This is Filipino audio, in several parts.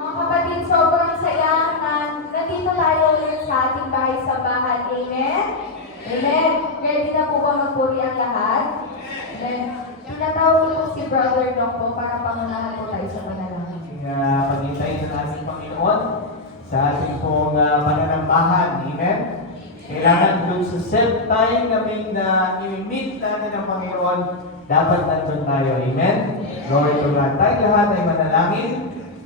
Mga kapatid, sobrang saya na nandito tayo ulit sa ating bahay sa bahay. Amen? Amen. Ready na po ba magpuri ang lahat? Amen. Tinatawag ko si Brother Dong po para pangunahan po tayo sa panalangin. Pagintay ng ating Panginoon sa ating pong pananambahan. Amen? Kailangan doon sa self-time namin na i-meet natin ng Panginoon, dapat nandun tayo. Amen? Glory to God. Tayo lahat ay manalangin.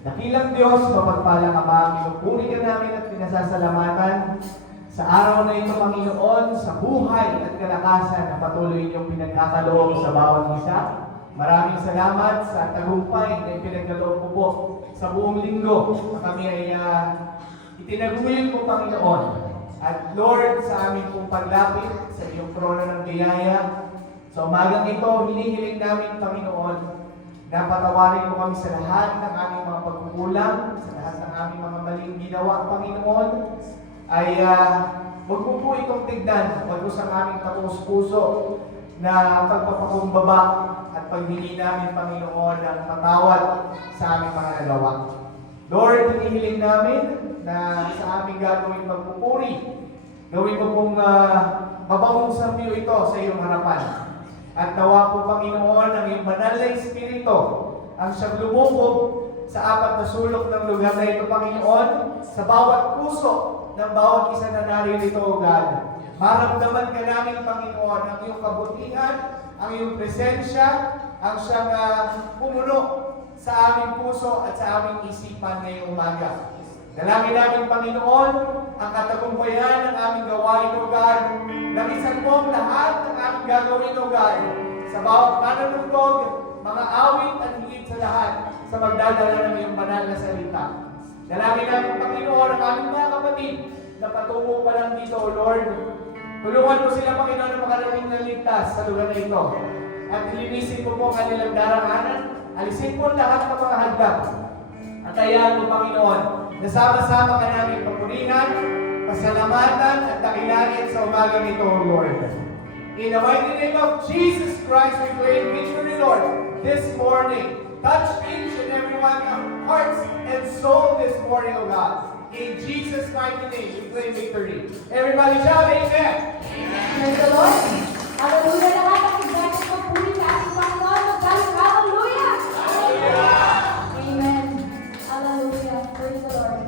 Dakilang Diyos, mapagpalang Ama, pinupuri ka namin at pinasasalamatan sa araw na ito, Panginoon, sa buhay at kalakasan na patuloy niyong pinagkakaloob sa bawat isa. Maraming salamat sa tagumpay na pinagkaloob ko po sa buong linggo na kami ay itinaguyod po, Panginoon. At Lord, sa aming pong paglapit sa iyong trono ng biyaya, sa umagang ito, hinihiling namin, Panginoon, na patawarin mo kami sa lahat ng aming mga pagkukulang, sa lahat ng aming mga maling ginawa, Panginoon, ay huwag mo po itong tignan, huwag mo sa aming tapos-puso na pagpapakumbaba at paghingi namin, Panginoon, ng patawad sa aming mga nagawa. Lord, hinihiling namin na sa aming gagawin pagpupuri, gawin mo pong mabaong samyo ito sa iyong harapan. At nawa po, Panginoon, ang iyong banal na Espiritu ang siyang lumubog sa apat na sulok ng lugar na ito, Panginoon, sa bawat puso ng bawat isa na naririto, O God. Maramdaman ka namin, Panginoon, ang iyong kabutihan, ang iyong presensya, ang siyang pumuno sa aming puso at sa aming isipan ngayong umaga. Dalangin namin, Panginoon, ang katagumpayan ng aming gawain, O God. Lamisan mo ang lahat ng aming gagawin, O God, sa bawat manunugtog, mga awit at higit sa lahat sa magdadala ng iyong banal na salita. Dalangin namin, Panginoon, ang aming mga kapatid na patungo pa lang dito, O Lord. Tulungan mo sila, Panginoon, na makarating na ligtas sa lugar na ito. At linisin mo po ang kanilang daraanan. Alisin po lahat ng mga hagdan. At hayaan mo, Panginoon, na sama-sama ka namin papurihan, pasalamatan at dakilangin sa umaga nito, O Lord. In the mighty name of Jesus Christ, we claim victory, Lord, this morning. Touch each and every one of hearts and soul this morning, O God. In Jesus' mighty name, we claim victory. Everybody shout, Amen. Praise the Lord. Hallelujah lahat ang iglesia ko puri sa ating Panginoon. Magdalong hallelujah. Hallelujah. Amen. Hallelujah. Praise the Lord.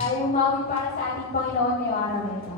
Tayong mawi para sa ating Panginoon ngayong araw na ito.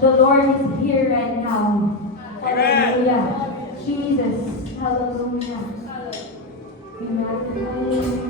the Lord is here right now. Hallelujah. Jesus. Hallelujah. We magnify you.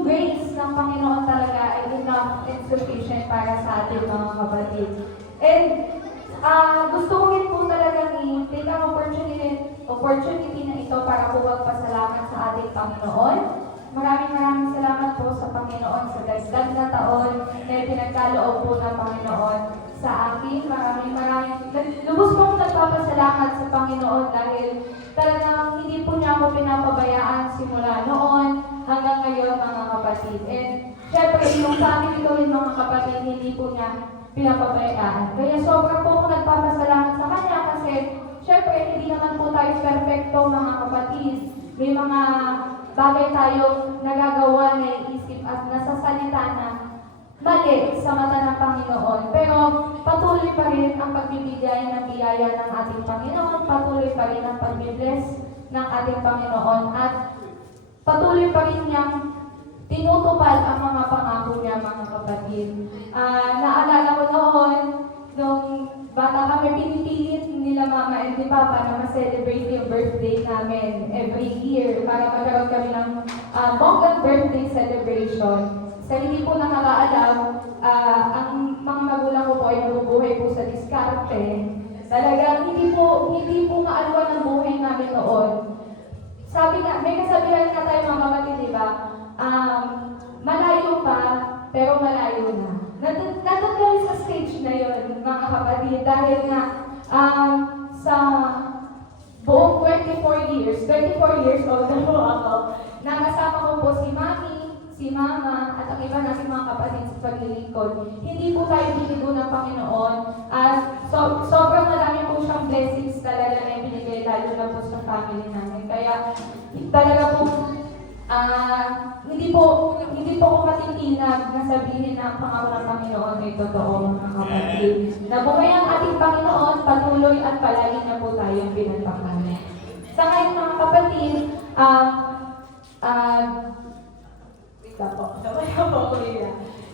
yung grace ng Panginoon talaga ay enough and sufficient para sa ating mga kapatid. And gusto ko rin po talagang i-take ang opportunity na ito para po magpasalamat sa ating Panginoon. Maraming salamat po sa Panginoon sa dagdag na taon na pinagkaloob po ng Panginoon sa akin. Lubos po akong nagpapasalamat sa Panginoon dahil talagang hindi po niya ako pinapabayaan simula noon hanggang ngayon, mga kapatid. And syempre, yung family ko rin, mga kapatid, hindi po niya pinapabayaan. Kaya sobra po ako nagpapasalamat sa kanya kasi syempre, hindi naman po tayo perfecto, mga kapatid. May mga bagay tayong nagagawa na iisip at nasasalita na mali sa mata ng Panginoon. Pero patuloy pa rin ang pagbibigay ng biyaya ng ating Panginoon, patuloy pa rin ang pagbibless ng ating Panginoon, at patuloy pa rin niyang tinutupad ang mga pangako niya, mga kapatid. Naalala ko noon, nung bata kami, pinipilit nila Mama and ni Papa na ma-celebrate yung birthday namin every year para magkaroon kami ng bonggang birthday celebration. Sa hindi po nakakaalam, ang mga magulang ko po ay nabubuhay po sa diskarte. Talagang hindi po maalwan ang buhay namin noon. Sabi nga, may kasabihan nga tayo, mga kapatid, di ba? Malayo pa, pero malayo na. Nandun kami sa stage na yun, mga kapatid, dahil nga sa buong 24 years old na po ako, nakasama ko po si Mami, si Mama, at ang iba natin mga kapatid sa paglilingkod. Hindi po tayo binigo ng Panginoon. Sobrang marami po siyang blessings talaga na binigay, lalo na po sa family namin. Kaya talaga po, hindi po ako matitinag na sabihin na ang pangako ng Panginoon ay totoo, mga kapatid. Nabuhay ang ating Panginoon, patuloy at palagi na po tayong pinagpapala. Sa ngayon, mga kapatid,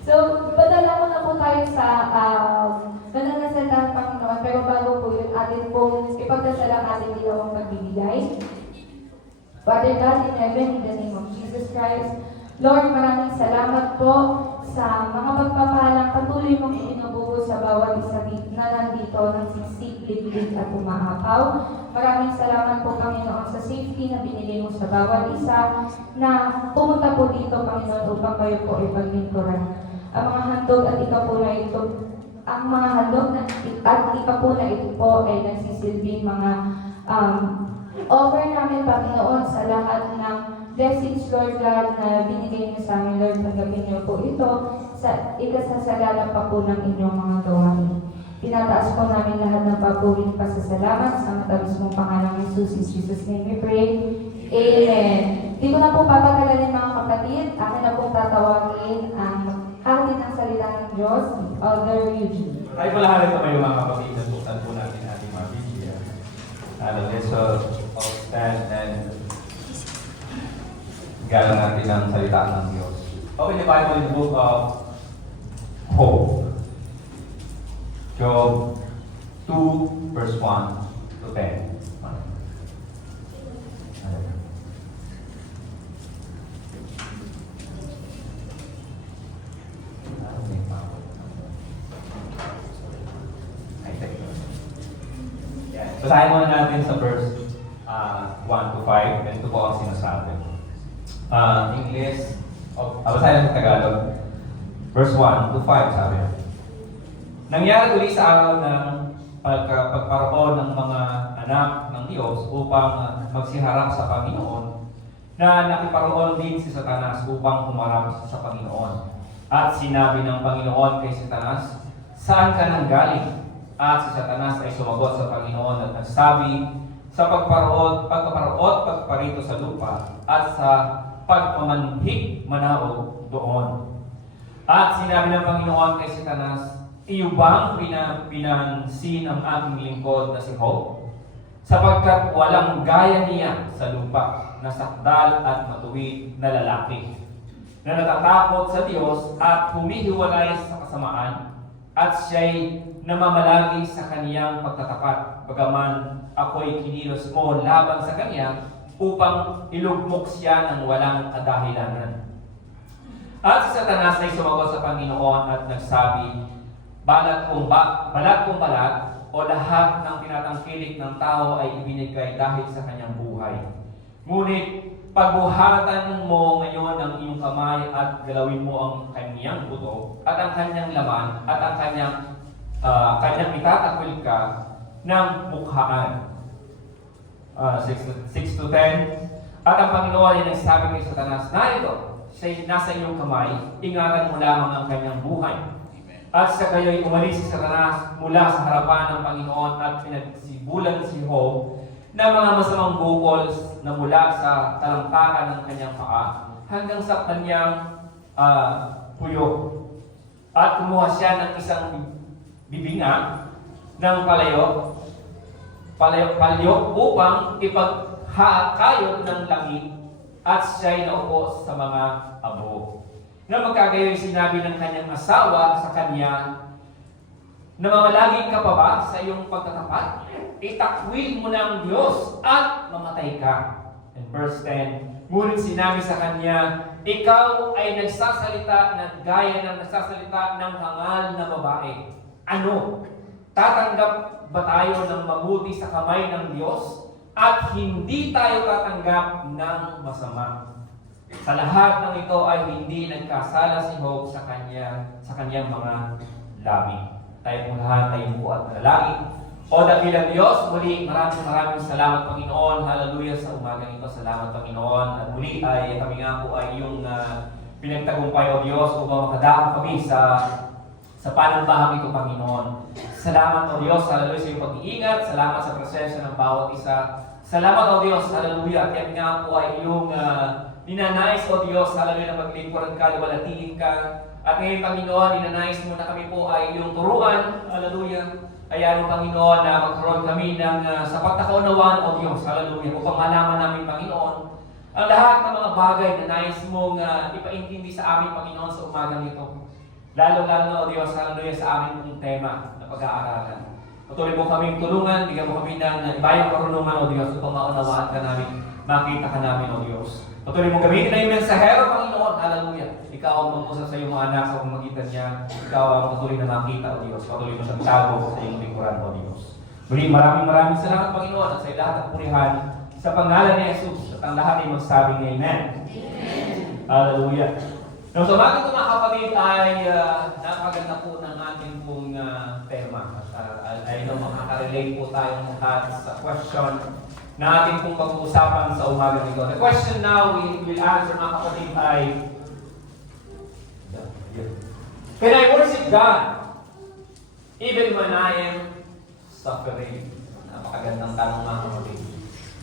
so, padala ko na po tayo sa nananasalita ng Panginoon, pero bago po yun, atin pong ipagdasal ang ating ginawang pagbibigay. Father God in heaven, in the name of Jesus Christ, Lord, maraming salamat po sa mga pagpapalang patuloy mong inubuhos sa bawat isa na nandito ng siksik, liglig at umaapaw. Maraming salamat po, Panginoon, sa safety na binigay mo sa bawat isa na pumunta po dito, Panginoon, upang kayo po ipaglingkuran. Ang mga handog at ikaw po na ito, ang mga handog at ikaw po na ito po ay nagsisilbing mga offer namin, Panginoon, sa lahat ng blessings, Lord God, na binigay niyo sa amin, Lord. Tanggapin niyo po ito sa ikasasagala pa po ng inyong mga gawain. Pinataas po namin lahat ng papuring pasasalamat sa matamis mong pangalang Jesus. In Jesus' name we pray. Amen. Di ko na po papatagalin, mga kapatid. Akin na pong tatawagin ang hatid ng salita ng Diyos, Elder Eugene. Ay, palaharin naman yung mga kapatid na buksan po natin ating mga Biblia. Let's all stand and galang natin ang salita ng Diyos. Open the Bible in the book of Job. Job 2, verse 1 to 10. Basahin muna natin sa verse 1 to 5. Ganito po ang sinasabi. English, basahin sa Tagalog. Verse 1 to 5, sabi. Nangyari uli sa araw ng pagparoon ng mga anak ng Diyos upang magsiharap sa Panginoon, na nakiparoon din si Satanas upang humarap sa Panginoon. At sinabi ng Panginoon kay Satanas, "Saan ka nang galing?" At si Satanas ay sumagot sa Panginoon at nagsabi, "Sa pagparito sa lupa at sa pagpamanhik manao doon." At sinabi ng Panginoon kay Satanas, "Iyo bang pinansin ang aking lingkod na si Job? Sapagkat walang gaya niya sa lupa, na sakdal at matuwid na lalaki, na natatakot sa Diyos at humihiwalay sa kasamaan, at siya'y namamalagi sa kaniyang pagtatapat, bagaman ako'y kinilos mo laban sa kanya upang ilugmok siya ng walang kadahilanan." At si Satanas ay sumagot sa Panginoon at nagsabi, balat kong balat o lahat ng tinatangkilik ng tao ay ibinigay dahil sa kanyang buhay. Ngunit pagbuhatan mo ngayon ang iyong kamay at galawin mo ang kanyang buto at ang kanyang laman at ang kanyang itatakwil ka ng mukhaan. 6 to 10. At ang Panginoon ay nagsabi kay Satanas, narito, nasa iyong kamay, ingatan mo lamang ang kanyang buhay. At sa kayo'y umalis si Satanas mula sa harapan ng Panginoon at pinagsibulan si Job na mga masamang bukol na mula sa talampakan ng kanyang paa hanggang sa kanyang puyo. At kumuha siya ng isang bibinga ng palyok upang ipaghakayod ng langit at siya'y naupo sa mga abo. Na magkagayoy sinabi ng kanyang asawa sa kanya, namamalagi ka pa ba sa iyong pagtatapat? Itakwil mo ng Diyos at mamatay ka. And verse 10, ngunit sinabi sa kanya, ikaw ay nagsasalita na gaya ng nagsasalita ng hangal na babae. Ano? Tatanggap ba tayo ng mabuti sa kamay ng Diyos at hindi tayo tatanggap ng masama? Sa lahat ng ito ay hindi nagkasala si Job sa kanyang mga labi. Tayo po lahat ay po at nalangin. O dakilang Diyos, muli maraming salamat Panginoon. Hallelujah sa umagang ito. Salamat Panginoon. At muli ay kami nga po ay yung pinagtagumpay o Diyos upang makadaan kami sa panambahang ito Panginoon. Salamat o Diyos, hallelujah sa iyong pag-iingat. Salamat sa presensya ng bawat isa. Salamat o Diyos, hallelujah. At kami nga po ay yung ninanais o Diyos, hallelujah, na paglingkuran ka, luwalatiin ka. At ngayon Panginoon, ninanais mo na kami po ay yung turuan, hallelujah. Ayan, Panginoon, na magkaroon kami ng sapat na kaunawaan, O Diyos, hallelujah, upang malaman namin, Panginoon, ang lahat ng mga bagay na nais mong ipaintindi sa amin, Panginoon, sa umagang ito. Lalo-lalo na, O Diyos, hallelujah, sa amin pong tema na pag-aaralan. Patuloy mo kaming tulungan, bigyan mo kami ng ibayang karunungan, O Diyos, upang maunawaan ka namin, makita ka namin, O Diyos. Patuloy mo gamitin na yung mensahero, Panginoon, hallelujah. Ikaw ang mamusa sa iyong mga anak sa pamagitan niya. Ikaw ang patuloy na makita, O Diyos. Patuloy mo siyang tago sa iyong lingkuran, O Diyos. Muli, maraming salamat, Panginoon, at sa lahat ng purihan sa pangalan ni Jesus at ang lahat ay magsabing Amen. Hallelujah. Nung sa umaga ito, mga kapatid, ay napaganda po ng ating pong tema. Ay makaka-relate po tayong lahat sa question na ating pong pag-uusapan sa umaga ito. The question now we will answer, mga kapatid, ay can I worship God even when I am suffering? Napakagandang tanong, mga kapatid.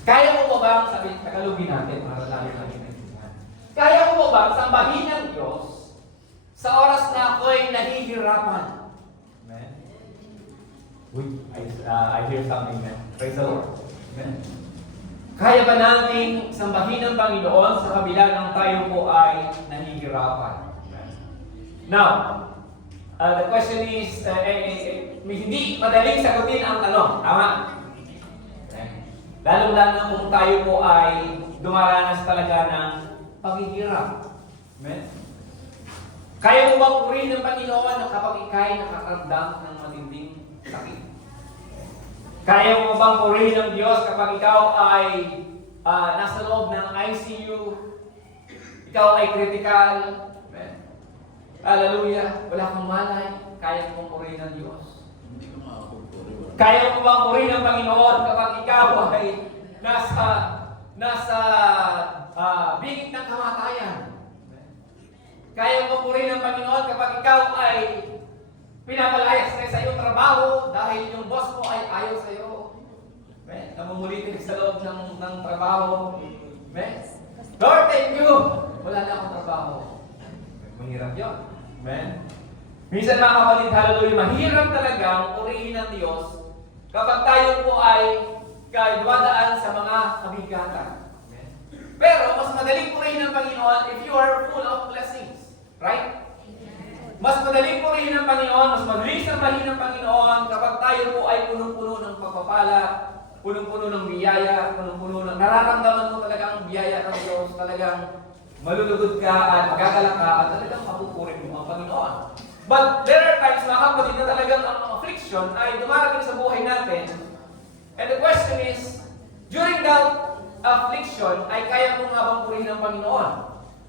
Kaya mo ba bang, sabi Tagalogin natin, para lalo natin naintindihan. Kaya mo ba bang sambahin ng Diyos sa oras na ako'y nahihirapan? Amen? Uy, I hear something, man. Praise the Lord. Amen. Kaya ba nating sambahin ng Panginoon sa kabila ng tayo po ay nahihirapan? Amen. Now, the question is, hindi madaling sagutin ang tanong. Tama? Lalo-lalo kung tayo po ay dumaranas talaga ng paghihirap. Amen? Kaya mo bang purihin ng Panginoon na kapag ikay nakakaramdam ng matinding sakit? Kaya mo bang purihin ng Diyos kapag ikaw ay nasa loob ng ICU? Ikaw ay critical? Amen? Hallelujah! Wala kang malay. Kaya mo bang purihin ng Diyos? Kaya mo bang purihin ng Panginoon kapag ikaw ay nasa bingit ng kamatayan? Kaya mo purihin ng Panginoon kapag ikaw ay pinapalayas na sa iyong trabaho dahil yung boss mo ay ayaw sa iyo? Namumulitin sa loob ng trabaho. Lord, thank you! Wala na akong trabaho. Mahirap yun. Minsan, mga kapatid, hallelujah, mahirap talagang purihin ng Diyos kapag tayo po ay dumadaan sa mga kabigatan. Pero mas madaling purihin ng Panginoon if you are full of blessings. Right? Mas madaling purihin ng Panginoon, mas madaling sambahin ng Panginoon kapag tayo po ay punong-puno ng pagpapala, punong-puno ng biyaya, punong-puno ng nararamdaman mo talagang biyaya ng Diyos, talagang malulugod ka at magagalak ka at talagang mapupurin mo ang Panginoon. But there are times, mga kapatid, na talagang ang affliction ay dumarating sa buhay natin. And the question is, during that affliction, ay kaya mo nga bang purihin ang Panginoon?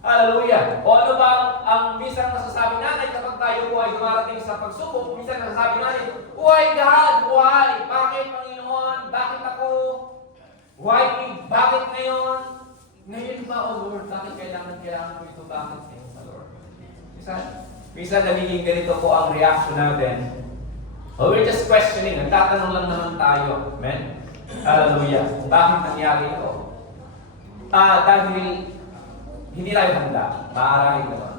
Hallelujah! O ano ba ang minsan nasasabi natin kapag tayo po ay dumarating sa pagsubok? Minsan nasasabi natin, why God? Why? Bakit Panginoon? Bakit ako? Why me? Bakit ngayon? Ngayon ba, O Lord? Bakit kailangan ko ito? Bakit ngayon, O Lord? Minsan nagiging ganito po ang reaction natin. Oh, we're just questioning. Nagtatanong lang naman tayo. Amen? Hallelujah. Bakit nangyari ito? Dahil hindi tayo handa. Maaaring naman.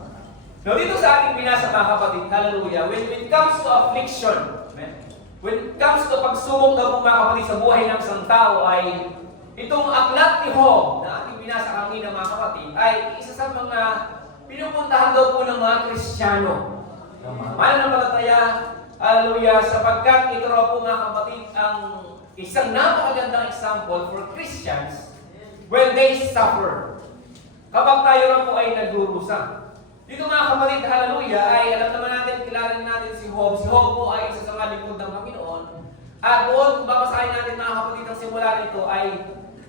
Now, dito sa ating binasa, mga kapatid, hallelujah, when it comes to affliction, amen? When it comes to pagsubok na po, mga kapatid, sa buhay ng isang tao ay itong aklat ni Job na ating binasa kanina, mga kapatid, ay isa sa mga pinupuntahan daw po ng mga Kristiyano. Mananampalataya, hallelujah, sapagkat ito raw po, mga kapatid, ang isang napakagandang example for Christians when they suffer. Kapag tayo raw po ay nagdurusa. Dito, mga kapatid, hallelujah, ay alam naman natin, kilala natin si Job. Si Job po ay isa sa mga lingkod ng Panginoon. At doon, kung babasahin natin, mga kapatid, ang simula nito ay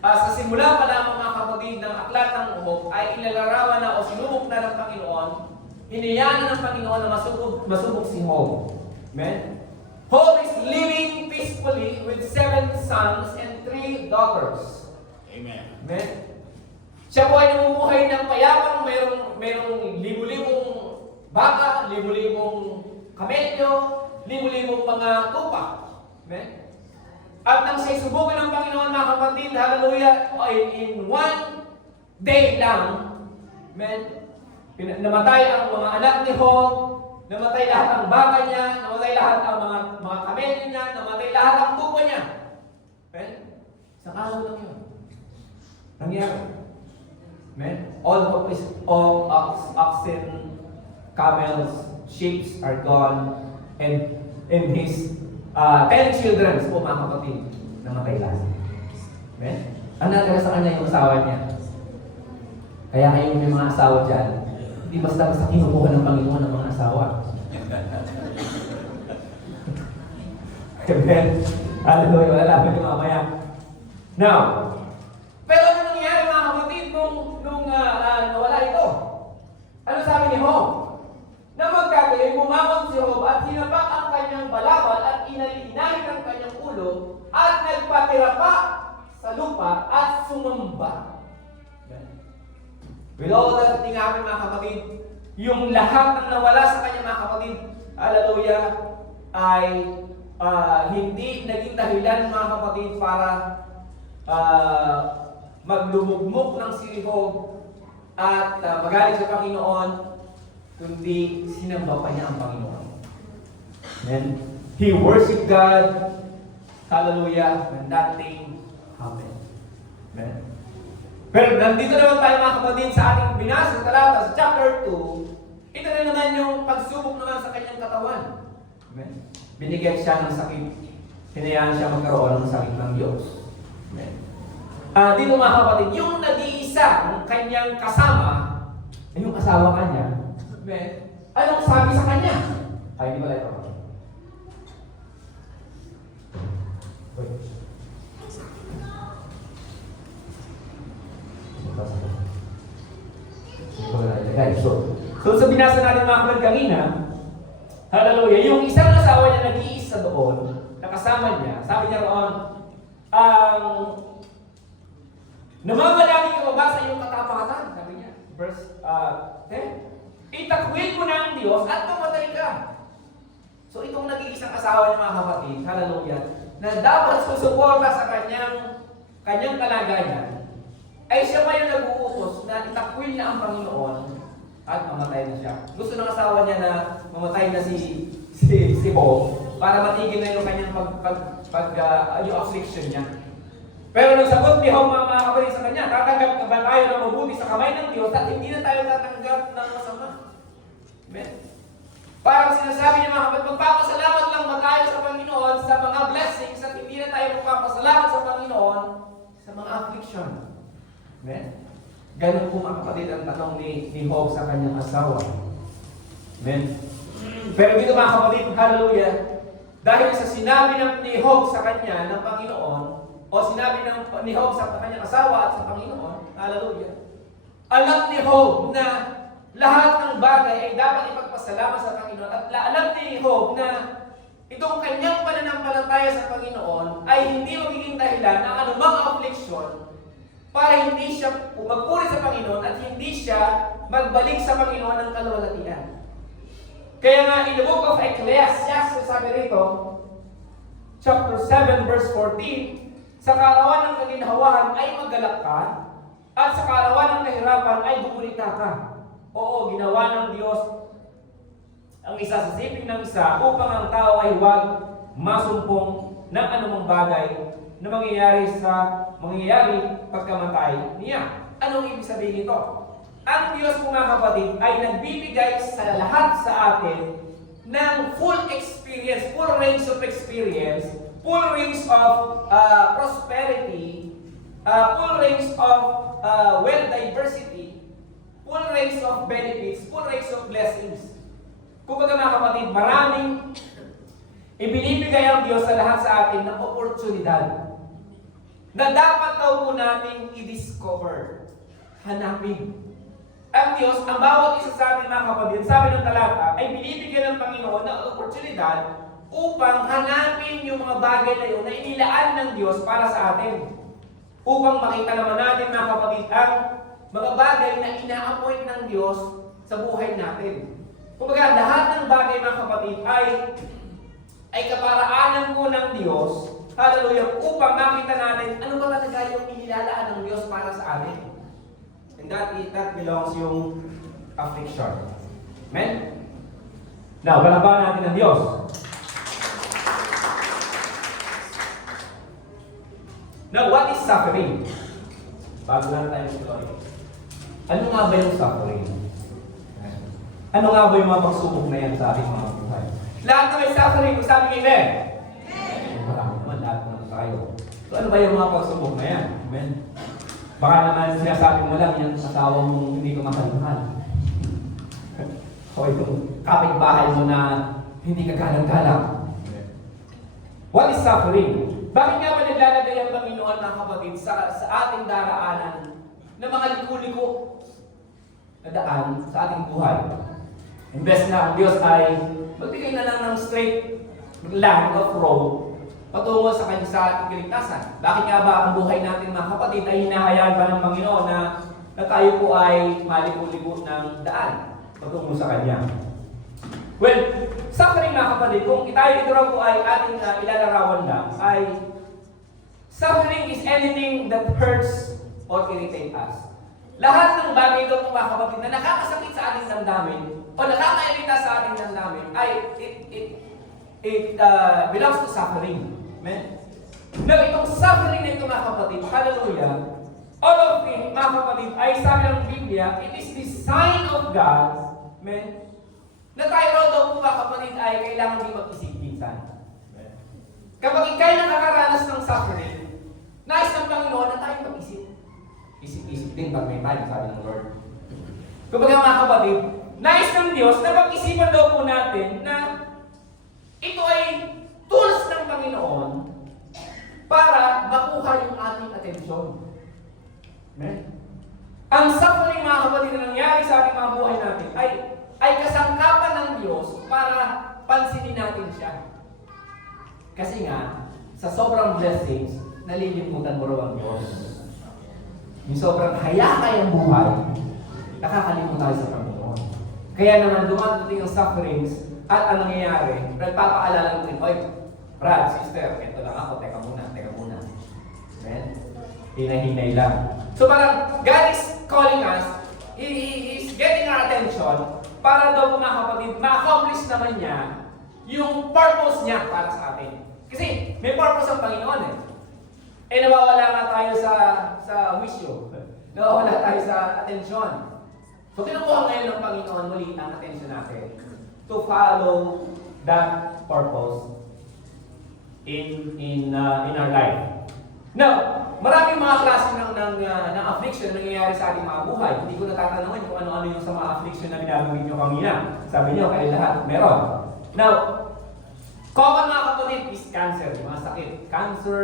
sa simula pa lamang, mga kapatid, ng aklat ng Job ay ilalarawan na o sinubok na ng Panginoon, hiniyanan ng Panginoon na masubok si Job. Amen? Job is living peacefully with 7 sons and 3 daughters. Amen. Amen? Siya po ay namumuhay ng payapang, mayroong libu-libong baka, libu-libong kamelyo, libu-libong mga tupa. Amen? At nang siya'y subukin ng Panginoon, mga kapatid, hallelujah, in one day lang, amen, namatay ang mga anak ni Job, namatay lahat ang baka niya, namatay lahat ang mga kamelyo niya, namatay lahat ang tupa niya. Amen? Isang araw lang yun. Nangyari. Amen? All oxen, camels, sheep are gone, and his 10 children po, mga kapatid, namatay lahat. Amen? Ang natira sa kanya yung asawa niya. Kaya kayo may mga asawa dyan, hindi basta-basta kinukuha ng Panginoon ng mga asawa. Amen? Hallelujah, wala lang yung mamaya. Now, pero ano nangyari, mga kapatid, nung nawala ito? Ano sabi ni Job? Na magkagayoy, bumangon si Job at sinapak ang kanyang balabal at inahit ang kanyang ulo at nagpatira pa sa lupa at sumamba. With all that thing happen, mga kapatid, yung lahat ng nawala sa kanya, mga kapatid, hallelujah, ay hindi naging dahilan, mga kapatid, para maglumugmok ng si Job at magalit sa Panginoon, kundi sinamba pa niya ang Panginoon. Amen? He worshiped God. Hallelujah. When that thing happened. Amen? Pero nandito naman tayo, mga kapatid, sa ating binasa talata sa chapter 2. Ito na naman yung pagsubok naman sa kanyang katawan. Amen? Binigyan siya ng sakit. Hinayaan siya magkaroon ng sakit ng Diyos. Amen? Dito, mga kapatid, yung nag-iisa ng kanyang kasama, yung asawa kanya, amen, anong sabi sa kanya? Ay, di ba ito? So sa binasa natin, mga kapatid, kanina, hallelujah, yung isang asawa niya nag-iisa doon, nakasama niya, sabi niya roon, namamalagi ka ba sa iyong katapatan? Sabi niya, verse 10. Itakwil mo na ang Diyos at mamatay ka. So itong nag-iisang asawa niya, mga kapatid, hallelujah, na dapat susuporta sa kanyang kalagayan, ay siya pa yung nag-uutos na itakwil na ang Panginoon at mamatay na siya. Gusto ng asawa niya na mamatay na si Job para matigil na yung kanyang yung affliction niya. Pero nung sagot ni Job, mga kapatid, sa kanya, tatanggap ka ba tayo na mabuti sa kamay ng Diyos at hindi na tayo tatanggap ng masama? Amen? Parang sinasabi niya, mga kapatid, magpapasalamat lang ba tayo sa Panginoon sa mga blessings at hindi na tayo magpapasalamat sa Panginoon sa mga affliction? Amen? Ganun po mga kapatid ang tanong ni Job sa kanyang asawa. Amen? Pero dito mga kapatid, hallelujah, dahil sa sinabi ni Job sa kanya ng Panginoon, o sinabi ni Job sa kanyang asawa at sa Panginoon, hallelujah, alam ni Job na lahat ng bagay ay dapat ipagpasalamat sa Panginoon at alam ni Job na itong kanyang pananampalataya sa Panginoon ay hindi magiging dahilan ng anumang affliction para hindi siya magpuri sa Panginoon at hindi siya magbalik sa Panginoon ng kaluwalhatian. Kaya nga, in the book of Ecclesiastes, sabi rito, chapter 7, verse 14, sa kaarawan ng kaginhawahan ay maggalak ka, at sa kaarawan ng kahirapan ay bumulita ka. Oo, ginawa ng Diyos ang isa sa siping ng isa upang ang tao ay huwag masumpong ng anumang bagay na mangyayari pagkamatay niya. Anong ibig sabihin nito? Ang Diyos mga kapatid ay nagbibigay sa lahat sa atin ng full experience, full range of experience, full range of prosperity, full range of wealth diversity, full range of benefits, full range of blessings. Kumbaga mga kapatid, maraming ibinibigay ang Diyos sa lahat sa atin ng oportunidad na dapat daw po natin i-discover, hanapin. Ang Diyos, ang bawat isa sa atin mga kapatid, sabi ng talata, ay binibigyan ng Panginoon ng oportunidad upang hanapin yung mga bagay na yun na inilaan ng Diyos para sa atin. Upang makita naman natin mga kapatid ang mga bagay na ina-appoint ng Diyos sa buhay natin. Kumbaga, lahat ng bagay mga kapatid ay kaparaanan po ng Diyos, hallelujah, upang makita natin ano ba talaga yung inilalaan ng Diyos para sa atin. And that belongs yung affliction. Amen? Now, palabanan natin ang Diyos. Now, what is suffering? Bago lang tayo story. Ano nga ba yung suffering? Ano nga ba yung mga pagsubok na yan sa ating mga buhay? Lahat na may suffering, kung sabi kayo, amen? Marami naman, lahat naman tayo. So ano ba yung mga pagsubok na yan? Amen? Baka naman sinasabi mo lang yung asawa mong hindi ko mahal-mahal. O yung kapitbahay mo na hindi ka galang-galang. What is suffering? Bakit nga ba naglalagay ang Panginoon mga kapatid sa ating daraanan na mga liku-liko na daan sa ating buhay? Imbes na ang Diyos ay magbigay na lang ng straight line of road patungo sa kanya sa ating kaligtasan. Bakit nga ba ang buhay natin mga kapatid ay hinahayaan pa ng Panginoon na tayo po ay maliku-liko ng daan patungo sa Kanya? Well, suffering mga kapatid, kung ito raw po ay ating ilalarawan lang, ay suffering is anything that hurts or irritates us. Lahat ng bagay ito mga kapatid na nakakasakit sa ating damdamin o nakakairita sa ating damdamin ay it belongs to suffering. Amen? Now, itong suffering na ito mga kapatid, hallelujah, all of it mga kapatid ay sabi ng Biblia, it is the sign of God, amen, na tayo daw po mga kapatid ay kailangan di mag-isip minsan. Kapag ikay nakakaranas ng suffering, nais ng Panginoon na tayo mag-isip. Isip-isip din pag may time, sabi ng Lord. Kapag mga kapatid, nais ng Diyos na pag-isipan daw po natin na ito ay tools ng Panginoon para makuha yung ating atensyon. Amen? Ang suffering mga kapatid na nangyari sa ating mga buhay natin ay kasangkapan ng Diyos para pansinin natin siya. Kasi nga, sa sobrang blessings, nalilimutan mo raw ang Diyos. Yung sobrang hayakay ang buhay, nakakalimutan tayo sa Panginoon. Kaya naman dumadating ang sufferings at ang nangyayari, nagpapaalala natin, oy, Brad, sister, ito lang ako, teka muna. Amen? Hinay-hinay lang. So parang God is calling us, He is getting our attention para daw po mga kapatid, ma-accomplish naman niya yung purpose niya para sa atin. Kasi may purpose ang Panginoon eh. Eh nawawala nga tayo sa wisyo. Nawawala tayo sa atensyon. So kinukuha ngayon ng Panginoon muli ang atensyon natin to follow that purpose in our life. Now, maraming mga klase ng affliction na nangyayari sa ating mga buhay. Hindi ko natatanungin kung ano-ano yung sa mga affliction na binabanggit nyo kanina. Sabi nyo, kayo lahat, meron. Now, common mga kapatid is cancer, yung mga sakit. Cancer,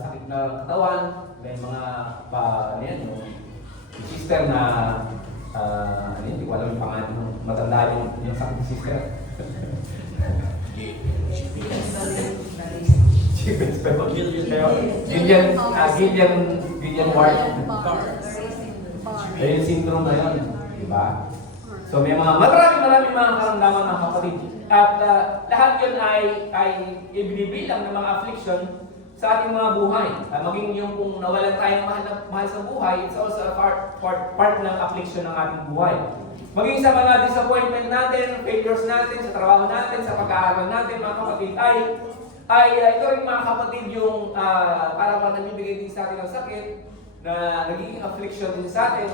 sakit na katawan, may mga, ano yan, yung sister na, ano yun, hindi ko alam yung pangalan, matanda yung sakit ng sister. Gillian Ward. Ayun yung syndrome na yun. Diba? So may maraming mga karamdaman ng kapatid. At lahat yun ay ibinibilang ng mga affliction sa ating mga buhay. Maging yung kung nawalan tayo ng mahal sa buhay, it's also a part ng affliction ng ating buhay. Maging sa mga disappointment natin, failures natin, sa trabaho natin, sa pag-aaral natin, mga kapatid, ay ito rin mga kapatid yung para nagbibigay din sa atin ng sakit na nagiging affliction din sa atin.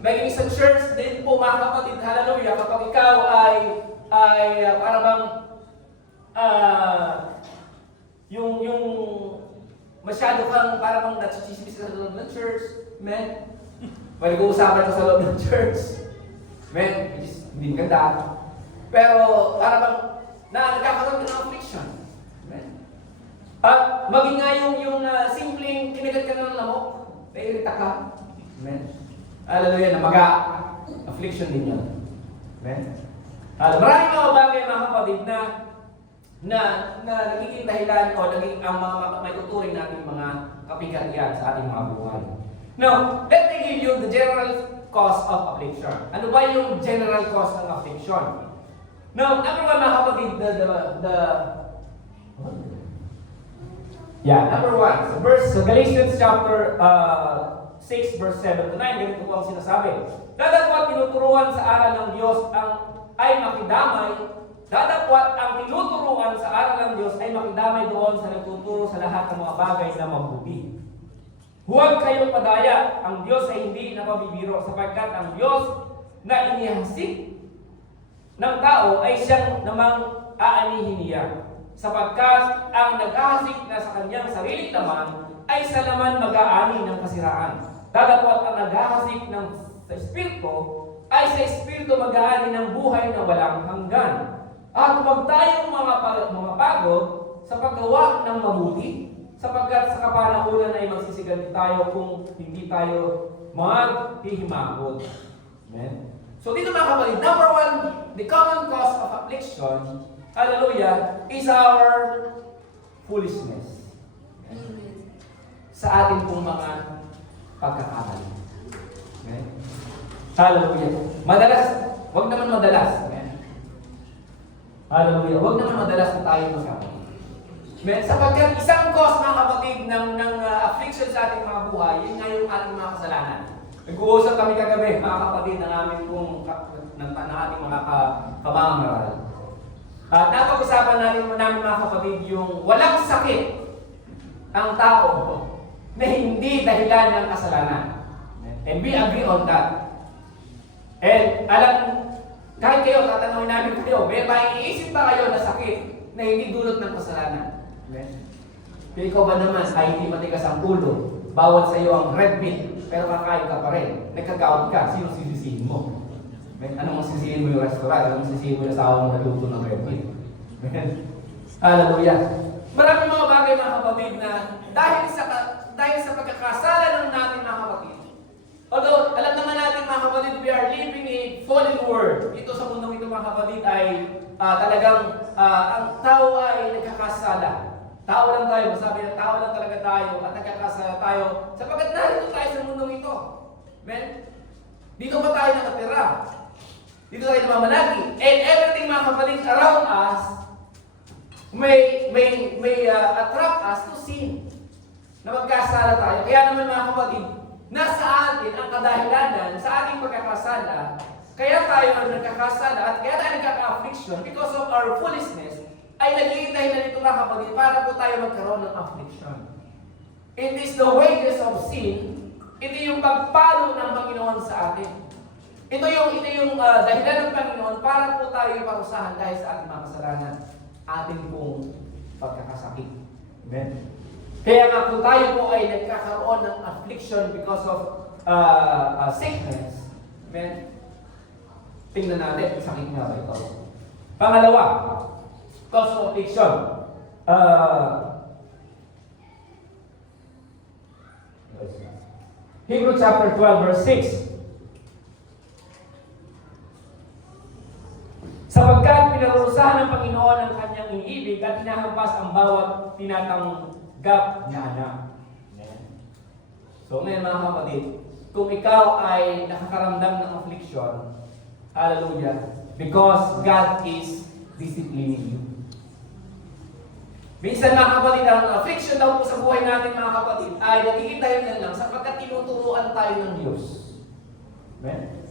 Maging sa church din po mga kapatid, hallelujah, kapag ikaw ay para bang yung masyado kang para bang natsisibis sa loob ng church, amen? May nag-uusapan ka sa loob ng church, amen? Which is hindi maganda. Pero para bang nagkakaroon ng affliction, amen? At maging nga yung simpleng kinagat ka ng lamok, naiirita ka, amen? Hallelujah, namaga, affliction din yun, amen? Maraming mga bagay mga kapatid na nagiging dahilan o naging ang mga may tuturing natin mga kapighatian sa ating mga buhay. Now, let me give you the general cause of affliction. Ano ba yung general cause ng affliction? Now, number one mga kapatid, number one, sa Galatians chapter 6 verse 7 to 9, ganito po ang sinasabi. Dadapwat tinuturuan sa aral ng Diyos ay makidamay. Dadapwat ang tinuturuan sa aral ng Diyos ay makidamay doon sa nagtuturo sa lahat ng mga bagay na mabuti. Huwag kayong padaya, ang Diyos ay hindi napabibiro sapagkat ang Diyos na inihasik ng tao ay siyang namang aanihin niya. Sapagkat ang naghahasik na sa kanyang sariling laman ay sa laman mag-aani ng kasiraan. Dadapwat ang naghahasik sa Espiritu ay sa Espiritu mag-aani ng buhay na walang hanggan. At huwag tayong mga pagod sa paggawa ng mabuti, sapagkat sa kapanahulan ay magsisiganti tayo kung hindi tayo maghihimakot. Amen? So dito mga kapatid, number one, the common cause of affliction, hallelujah, is our foolishness. Amen? Sa ating pong mga pagkakamali. Amen? Hallelujah. Madalas, wag naman madalas. Amen? Hallelujah. Wag naman madalas na tayo magkamali. Amen? Sapagkat isang cause mga kapatid ng affliction sa ating mga buhay, yun nga yung ating mga kasalanan. Nag-uusap kami kagabi, mga kapatid, ng aming ating mga kamangaral. At napag-usapan namin mga kapatid yung walang sakit ang tao na hindi dahilan ng kasalanan. And we agree on that. And kahit kayo, tatanungin namin kayo, may maiisip ba kayo na sakit na hindi dulot ng kasalanan? Kaya ikaw ba naman ay hindi matigas ang ulo, bawal sa iyo ang red meat, pero kakain ka pa rin, nagkagawad ka, sino sisisihin mo? Anong sisisihin mo yung restaurant? Anong sisisihin mo yung asawa mo nagluto ng red meat? Hallelujah. Maraming mga bagay mga kapatid na dahil sa pagkakasala ng natin mga kapatid. Although, alam naman natin mga kapatid, we are living in a fallen world. Ito sa mundong ito mga kapatid ay talagang ang tao ay nagkakasala. Tao lang tayo, masabi na tao lang talaga tayo at nagkakasala tayo sapagkat narito tayo sa mundong ito. Amen? Dito ba tayo nakatira? Dito tayo namamalagi. And everything mga kapatid around us may attract us to sin. Na magkasala tayo. Kaya naman mga kapatid, nasa atin ang kadahilanan sa ating pagkakasala. Kaya tayo nagkakasala at kaya tayo nagkaka-affliction because of our foolishness ay nagiging dahilan nito mga kapatid para po tayo magkaroon ng affliction. It is the wages of sin. Ito yung pagpalo ng Panginoon sa atin. Ito yung dahilan ng Panginoon para po tayo parusahan dahil sa ating mga kasalanan. Ating pong pagkakasakit. Amen? Kaya nga kung tayo po ay nagkakaroon ng affliction because of sickness, amen, tingnan natin, sakit nga ba ito? Pangalawa, cause of affliction. Hebrew chapter 12 verse 6. Sapagkat pinarusahan ng Panginoon ang kanyang iniibig at hinahampas ang bawat tinatanggap niya anak. So ngayon mga kapatid, kung ikaw ay nakakaramdam ng affliction, hallelujah, because God is disciplining you. Minsan mga kapatid, ang affliction daw po sa buhay natin mga kapatid ay nagiging dahilan lang sapagkat tinuturuan tayo ng Diyos. Amen?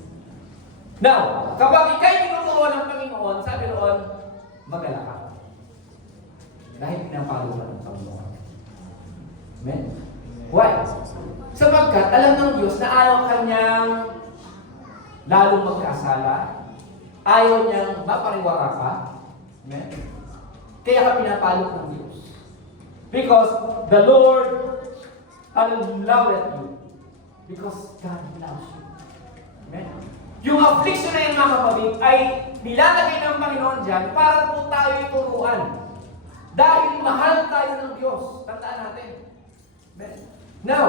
Now, kapag ikay tinuturuan ng Panginoon, sabi roon, magala ka. Dahil pinapalo ka ng Panginoon. Amen? Why? Sapagkat alam ng Diyos na ayaw kanyang lalong magkasala, ayaw niyang mapariwara ka. Amen? Kaya ka pinapalo ng Diyos. Because the Lord allowed you. Because God loves you. Amen? Yung affliction na yan mga kapatid ay nilalagay ng Panginoon dyan para po tayo ituruan. Dahil mahal tayo ng Diyos. Tandaan natin. Amen? Now,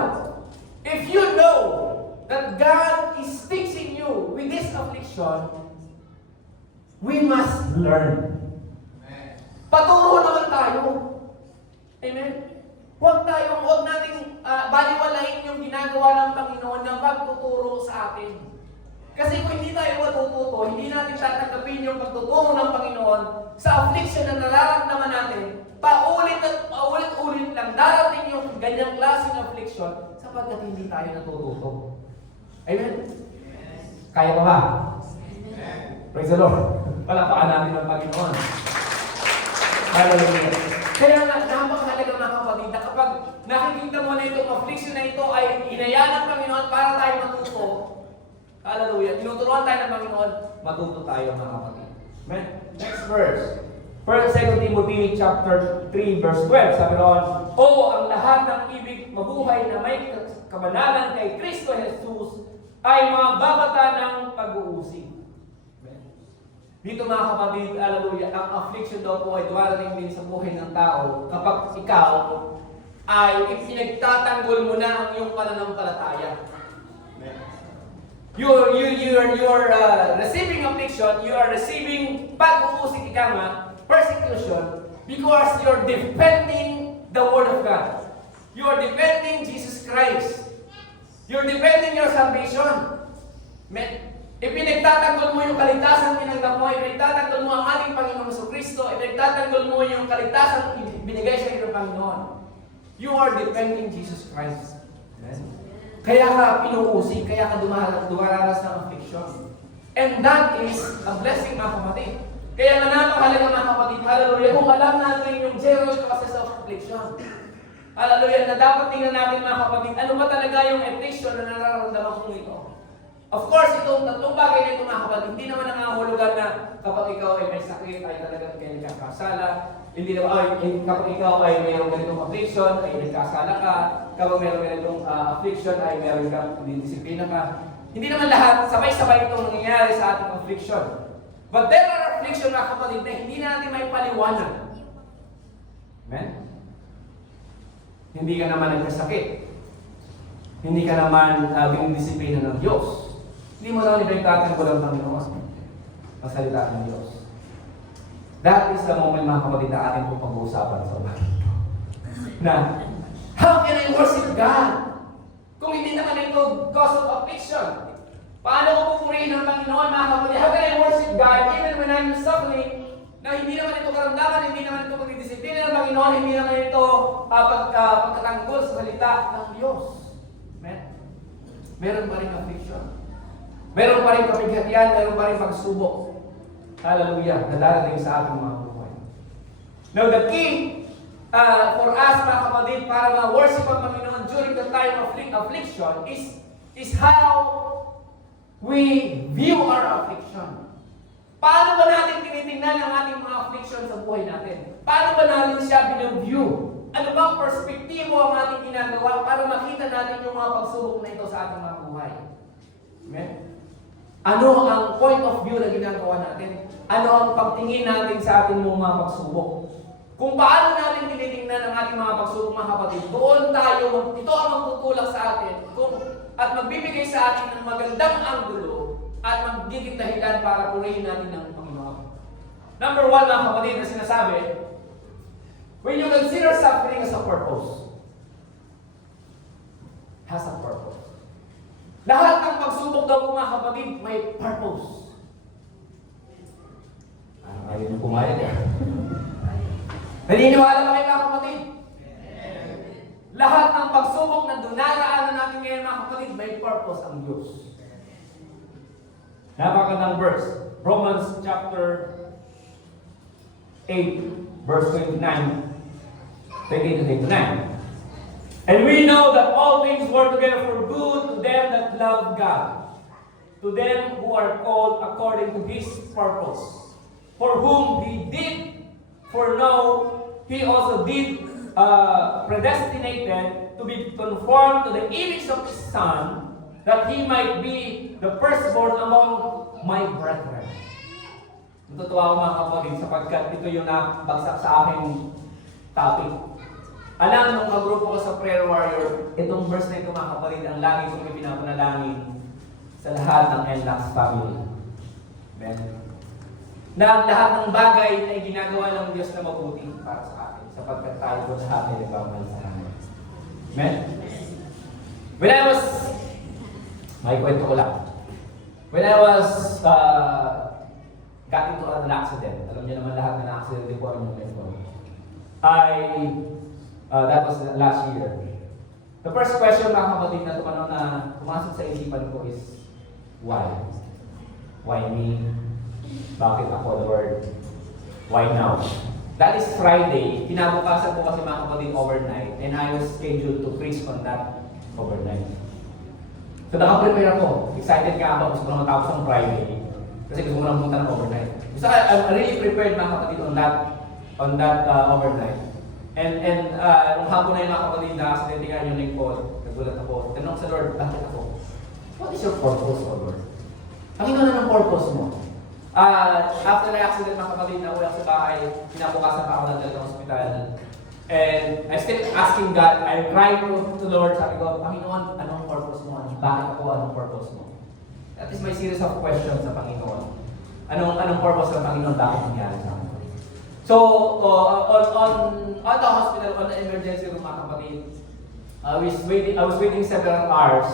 if you know that God is fixing you with this affliction, we must learn. Paturo naman tayo. Amen? Huwag nating baliwalain yung ginagawa ng Panginoon na pagtuturo sa atin. Kasi kung hindi tayo matututo, hindi natin tatanggapin yung pagtuturo ng Panginoon sa affliction na nararamdaman natin, paulit at paulit-ulit lang darating yung ganyang klaseng affliction sapagkat hindi tayo natututo. Amen? Kaya pa ba? Praise the Lord. Palapakan natin ang Panginoon. Hallelujah. Kaya nga, napakahalaga mga kapatid na kapag nakikita mo na itong affliction na ito ay inayaan ng Panginoon para tayo matuto, hallelujah, tinuturuan tayo ng Panginoon, matuto tayo mga kapatid. Amen? Next verse. 1 Timothy chapter 3 verse 12, sabi roon, O ang lahat ng ibig mabuhay na may kabanalan kay Kristo Jesus ay mababata ng pag-uusig. Dito mga kapatid, hallelujah, ang affliction daw po ay dumarating din sa buhay ng tao kapag ikaw ay ipinagtatanggol mo na ang iyong pananampalataya. You're receiving affliction, you are receiving pag-uusig ika nga, persecution, because you're defending the Word of God. You are defending Jesus Christ. You're defending your salvation. Ipinagtatanggol mo yung kaligtasan tinanggap mo, ipinagtatanggol mo ang ating Panginoong Kristo, ipinagtatanggol mo yung kaligtasan binigay sa iyo ng Panginoon. You are defending Jesus Christ. Kaya ka pinuusig, kaya ka dumararas ng affliction. And that is a blessing mga kapatid. Kaya nga napakahalaga mga kapatid, hallelujah, kung alam natin yung zero causes of affliction. Hallelujah, na dapat tingnan natin mga kapatid, ano ba talaga yung affliction na nararamdaman kong ito? Of course, itong tatlong bagay na ito mga kapatid, hindi naman nangangahulugan na kapag ikaw ay may sakit, ay talagang kaya nagkakasala. Hindi naman, kapag ikaw ay mayroong ganitong affliction, ay nagkasala ka. Kapag mayroong ganitong affliction, ay mayroong kang disiplina ka. Hindi naman lahat, sabay-sabay itong nangyayari sa ating affliction. But there are affliction mga kapatid na hindi natin may paliwanag. Amen? Hindi ka naman nagkasakit. Hindi ka naman binidisiplina ng Diyos. Hindi mo naman ipagtatanggol ang Panginoon. Ang salita ng Diyos. That is the moment mga kapatid na ating pong pag-uusapan sa umaga. Na, how can I worship God? Kung hindi naman ito cause of affliction. Paano ko pupurihin ang Panginoon mga kapatid? How can I worship God even when I'm suffering? Na hindi naman ito karamdaman, hindi naman ito pagdidisiplina ng Panginoon, hindi naman ito pagkatanggol sa salita ng Diyos. Amen? Meron pa rin affliction. Meron pa rin kapighatian, meron pa rin pagsubok. Hallelujah, na darating sa ating mga buhay. Now, the key for us, mga kapatid, para ma-worship ang Panginoon during the time of affliction is how we view our affliction. Paano ba natin tinitingnan ang ating mga affliction sa buhay natin? Paano ba natin siya biniview? Ano bang perspektibo ang ating ginagawa para makita natin yung mga pagsubok na ito sa ating mga buhay? Amen? Ano ang point of view na ginagawa natin? Ano ang pagtingin natin sa ating mga pagsubok? Kung paano natin tinitingnan ang ating mga pagsubok, mga kapatid, doon tayo, ito ang magtutulak sa atin at magbibigay sa atin ng magandang anggulo at magiging dahilan para purihin natin ng Panginoon. Number 1, mga kapatid, na sinasabi, when you consider suffering as a purpose, has a purpose. Lahat ng pagsubok daw po, mga kapatid, may purpose. Ayaw niyo pumayag eh. Naniniwala ba kayo, mga kapatid? Lahat ng pagsubok na dunaraanan natin ngayon, mga kapatid, may purpose ang Diyos. Napakagandang verse. Romans chapter 8, verse 29. 28 to 29. And we know that all things work together for good to them that love God, to them who are called according to His purpose, for whom He did foreknow, He also did predestinated to be conformed to the image of His Son, that He might be the firstborn among my brethren. Natutuwa ako, mga kapatid, sapagkat ito yung nabagsak sa aking topic. Alam, nung magrupo ko sa prayer warrior, itong verse na ito, mga kapatid, ang lagi kong ipinapanalangin sa lahat ng NLAX family. Amen. Na ang lahat ng bagay na ginagawa ng Diyos na mabuti para sa atin, sapagkat tayo po lahat ay nagmamahal sa Kanya. Amen? When I was, may kwento ko lang. When I was got into an accident, alam niyo naman lahat na na-accident din po ang kwento. That was last year. The first question, mga kapatid, na pumasok sa isipan ko is, why? Why me? Bakit ako, Lord? Why now? That is Friday. Kinabukasan ko kasi, mga kapatid, overnight. And I was scheduled to preach on that overnight. So naka-prepare ako. Excited nga ako. Gusto ko na matapos ng Friday. Kasi gusto ko na pumunta ng overnight. So I'm really prepared, mga kapatid, on that overnight. And nung hapon na yung mga kapatid na accident nga yung link ko, nagulat ako. Tanong sa Lord, bakit ako? What is your purpose, O Lord? Pakita na ng purpose mo. After the accident, mga kapatid, nauwi ako sa bahay, pinabukasan pa ako ng dalawang hospital. And I still asking God, I cry to Lord, sabi ko, Panginoon, anong purpose mo? Bakit ako? Anong purpose mo? That is my series of questions sa Panginoon. Anong purpose ng Panginoon? Bakit nangyari sa akin? So, on the hospital, on the emergency room, mga kapatid, I was waiting several hours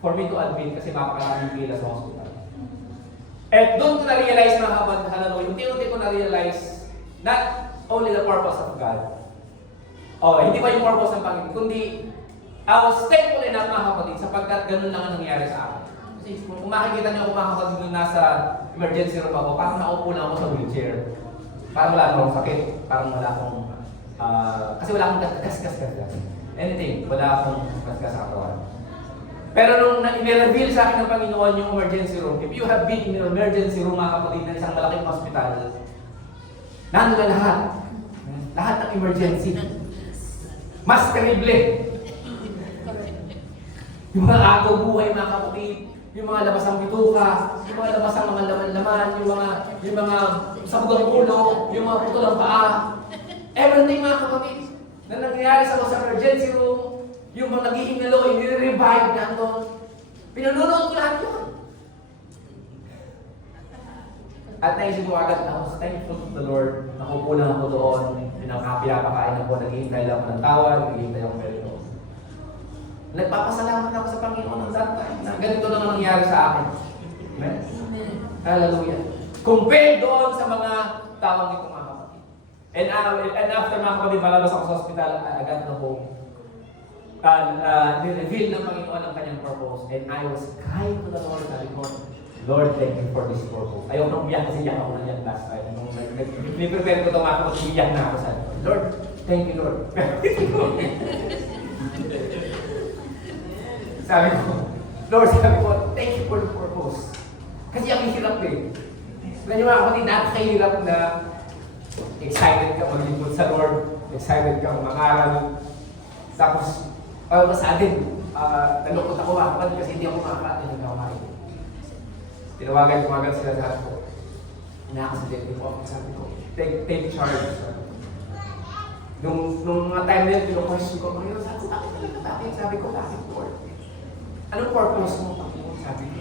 for me to admit kasi mapakaraming pila sa hospital. At doon ko na-realize, mga kapatid, unti-unti ko na-realize not only the purpose of God, hindi pa yung purpose ng Panginoon, kundi I was thankful enough, mga kapatid, sapagkat ganun lang ang nangyari sa akin. Kasi kung makikita niyo ako, mga kapatid, nung nasa emergency room ako, parang nakaupo lang ako sa wheelchair. Parang wala akong sakit, parang wala akong, kasi wala akong kaskas. Anything, wala akong kaskas sa katawan. Pero nung i-reveal sa akin ng Panginoon yung emergency room, if you have been in an emergency room, mga kapatid, na isang malaking hospital, nandun na lahat. Lahat ng emergency. Mas terrible. Yung mga agaw buhay, mga kapatid, yung mga labasang bituka, yung mga labasang mga laman-laman, yung mga sabugang ulo, yung mga puto ng paa. Everything, mga kapatid, na nangyayari sa emergency room, yung mga naghihingalo, yung nire-revive nandun. Pinanonood ko lahat yun. At naisip ko agad, I was thankful to the Lord. Nakupo lang ako doon, pinapakain ako, naghihintay lang ako ng tawag, naghihintay ako pero nagpapasalamat ako sa Panginoon ng that time na ganito lang ang nangyari sa akin. Amen? Hallelujah. Compare doon sa mga tawag nito, mga kapatid. And after, mga kapatid, malabas ako sa hospital, agad na po ni-reveal ng Panginoon ang kanyang purpose. And I was crying to the Lord, sabi ko, Lord, thank you for this purpose. Ayaw nang umiyak kasi iyak ako na yan last time. Nung nag-prepare ko ito, mga kapatid, iyak na ako. Sabi ko, Lord, thank you, Lord. Sabi ko, Lord, thank you for the purpose. Kasi ang hirap eh. Ganyan, mga kapatid, napakahirap na excited ka maglingkod sa Lord. excited kang mangaral. Tapos, sa atin, nalungkot ako mga kapatid kasi hindi ako makakarating ng kawain. Tinawagan sila sa ako. Inakasidente ko ako, sabi ko, take charge. Nung mga time na yun, pinukwestiyon ko, Panginoon, bakit? Sabi ko, bakit, Lord? Anong purpose mo, Panginoon? Sabi ko.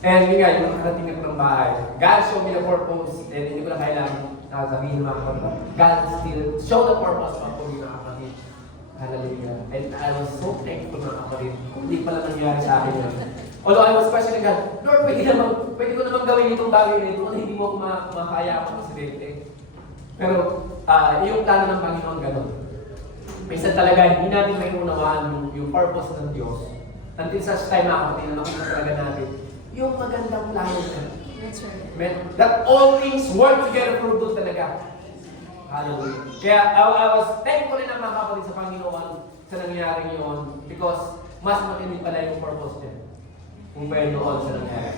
And yun nga, yung nakarating ako ng bahay, God show me the purpose, and hindi ko na kailangan sabihin ng mga kapatid. God still show the purpose pa po yung mga kapatid. Hallelujah. And I was so thankful mga kapatid. Kung hindi pala nangyari sa akin yun. Although I was questioning God, Lord, pwede ko naman gawin itong bagay na ito kung hindi mo ako makaya ako ng aksidente. Pero yung plano ng Panginoon gano'n. Minsan talaga, hindi natin may unawaan yung purpose ng Diyos. Until such time mga kapatid na makita talaga natin yung magandang plano niya. That's right. Amen? That all things work together for good talaga. Hallelujah. Kaya I was thankful rin ang mga kapatid sa Panginoon sa nangyari yun because mas matindi pala yung purpose niya. Kung pwede doon sa nangyari.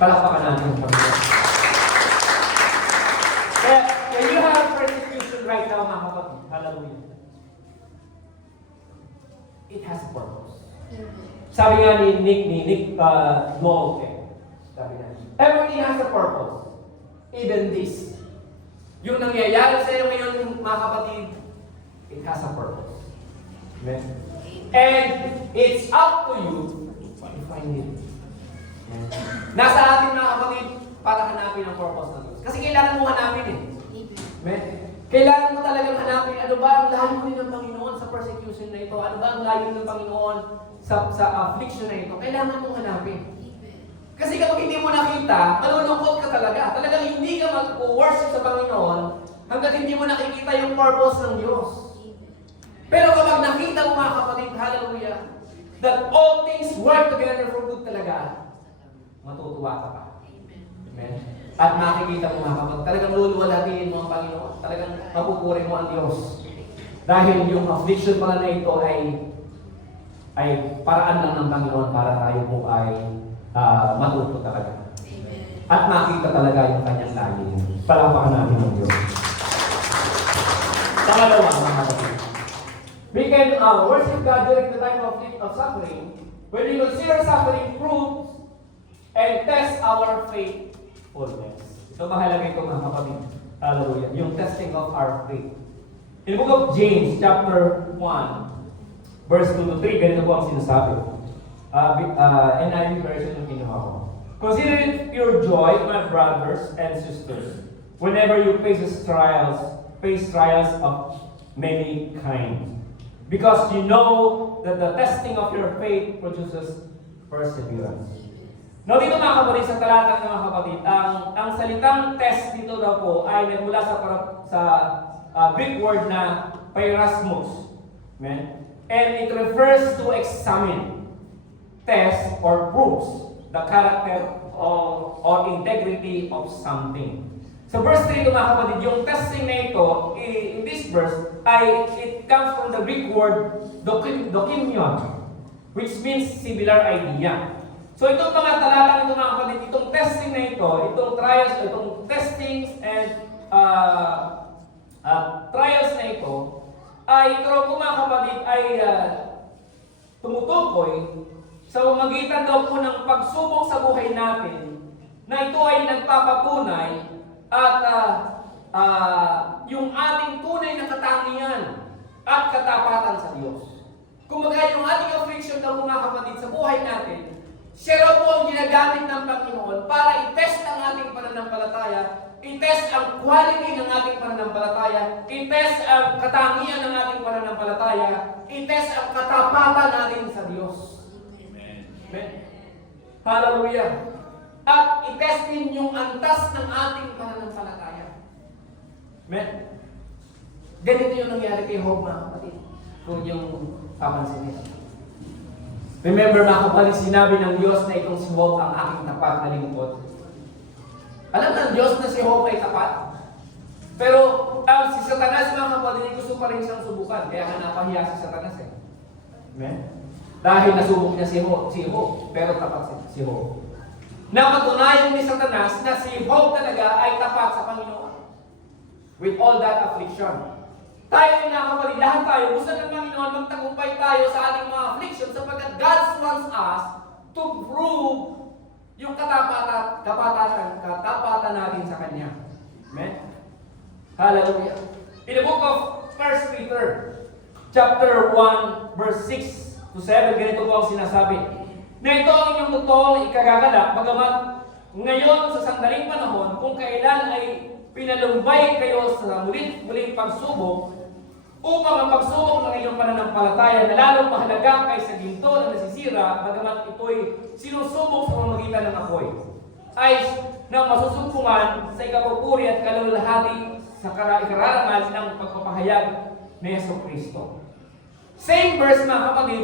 Palakpakan natin ang Panginoon. Kaya you have persecution right now mga kapatid. Hallelujah. It has a purpose. Sabi nga ni Nick Nolte, sabi nga, everything has a purpose. Even this. Yung nangyayari sa iyo ngayon, mga kapatid, it has a purpose. Amen? And it's up to you to find it. Amen? Nasa atin mga kapatid, para hanapin ang purpose ng Diyos. Kasi kailangan mo hanapin eh. Amen? Kailangan mo talagang hanapin ano ba ang layunin ng Panginoon sa persecution na ito? Ano ba ang layunin ng Panginoon sa affliction na ito? Kailangan mong hanapin. Kasi kapag hindi mo nakita, malulungkot ka talaga. Talagang hindi ka mag-worship sa Panginoon hanggat hindi mo nakikita yung purpose ng Diyos. Pero kapag nakita mo mga kapatid, hallelujah, that all things work together for good talaga, matutuwa ka pa. Amen? At makikita mo mga kapatid, talagang luluwalhatiin mo ang Panginoon. Talagang mapupuri mo ang Diyos. Dahil yung affliction pala na ito ay paraan lang ng Panginoon para tayo po ay matuto talaga. At makita talaga yung kanyang layunin. Palakpakan natin ng Diyos. Pangalawa, mga kapatid. We can worship God during the time of suffering when we consider suffering proves and test our faithfulness. Ito mahalaga ito mga kapatid. Hallelujah. Yung testing of our faith. In the book of James, chapter 1, verse 2 to 3, ganito po ang sinasabi. NIV version yung ginawa ko. Consider it pure joy, my brothers and sisters, whenever you face trials of many kinds. Because you know that the testing of your faith produces perseverance. Now dito mga kapatid, sa talatang ng mga kapatid, ang salitang test dito daw po ay nagmula sa Greek word na peirasmos. Amen? And it refers to examine, test, or proves the character or integrity of something. So verse 3 ito mga kapatid, yung testing na ito, in this verse, it comes from the Greek word dokimion, which means similar idea. So itong mga talatang ito mga kapatid, itong testing na ito, itong trials, itong testings and trials na ito, ay ito po mga kapatid ay tumutukoy sa pamamagitan daw po ng pagsubok sa buhay natin na ito ay nagpapatunay at yung ating tunay na katangian at katapatan sa Diyos. Kumbaga yung ating affliction daw mga kapatid sa buhay natin, siya raw po ang ginagamit ng Panginoon para i-test ang ating pananampalataya, i-test ang quality ng ating pananampalataya, i-test ang katangian ng ating pananampalataya, i-test ang katapatan natin sa Diyos. Amen. Hallelujah. At i-test din yung antas ng ating pananampalataya. Amen. Ganito yung nangyari kay Job mga kapatid. Kung yung papansin nila. Remember mga kapatid, sinabi ng Diyos na itong si Job ang aking tapat na lingkod. Alam ng Diyos na si Job ay tapat. Pero si Satanas mga kapatid, gusto pa rin siyang subukan. Kaya nga napahiya si Satanas eh. Amen. Dahil nasubok niya si Job, pero tapat si Job. Napatunayan ni Satanas na si Job talaga ay tapat sa Panginoon. with all that affliction. Tayo mga kapatid, lahat tayo, gusto ng Panginoon magtagumpay tayo sa ating mga affliction sapagkat God wants us to prove yung katapatan natin sa Kanya. Amen? Hallelujah. In the book of 1 Peter, chapter 1, verse 6 to 7, ganito po ang sinasabi. Na ito ang inyong totoong ikagagalak, bagamat ngayon sa sandaling panahon, kung kailan ay pinalumbay kayo sa muling pagsubok, upang ang pagsubok ng inyong pananampalataya na lalong mahalaga kaysa ginto na nasisira, bagamat ito'y sinusubok sa pamamagitan ng apoy, ay na masusumpungan sa ikapupuri at kalulahati sa ikararangal ng pagpapahayag ni Jesucristo. Same verse mga kapatid,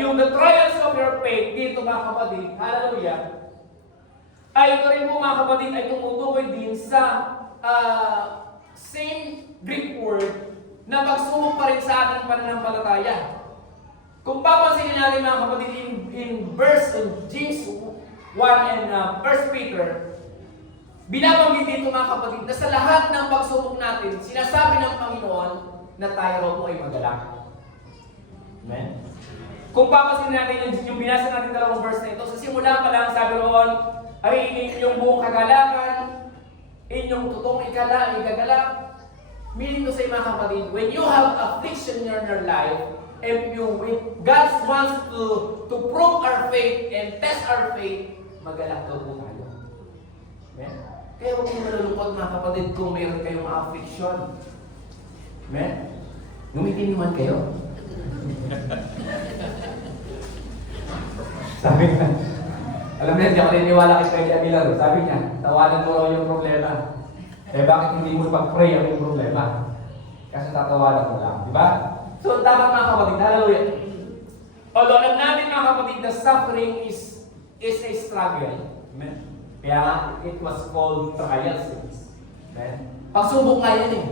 yung the trials of your faith dito mga kapatid, hallelujah, ay ito rin po mga kapatid ay tumutukoy din sa same Greek word na pagsubok pa rin sa ating pananampalataya. Kung papansinin natin mga kapatid in verse in James 1 and 1 Peter, binabanggit dito mga kapatid na sa lahat ng pagsubok natin, sinasabi ng Panginoon na tayo raw po ay magalak. Amen? Kung papansinin natin yung binasa natin dalawang verse na ito, sa simula pa lang sabi roon, ay inyong buong kagalakan, inyong totoong igagalak. Meaning to say mga kapatid, when you have affliction in your life, if God wants to prove our faith and test our faith, magalak daw po tayo. Amen? Kaya huwag mo malulungkot mga kapatid kung mayroon kayong affliction. Amen? Ngumiti naman kayo. Sabi niya, alam niya, hindi ako naniniwala kay Freddy Aguilar. Sabi niya, tawanan mo raw yung problema. Eh bakit hindi mo pag-pray ang yung problema? Kasi tatawanan mo lang, di ba? So, dapat mga kapatid, hallelujah. Although, alam natin mga kapatid na suffering is a struggle. Amen? Kaya it was called trials. Amen? Pagsubok nga yan eh.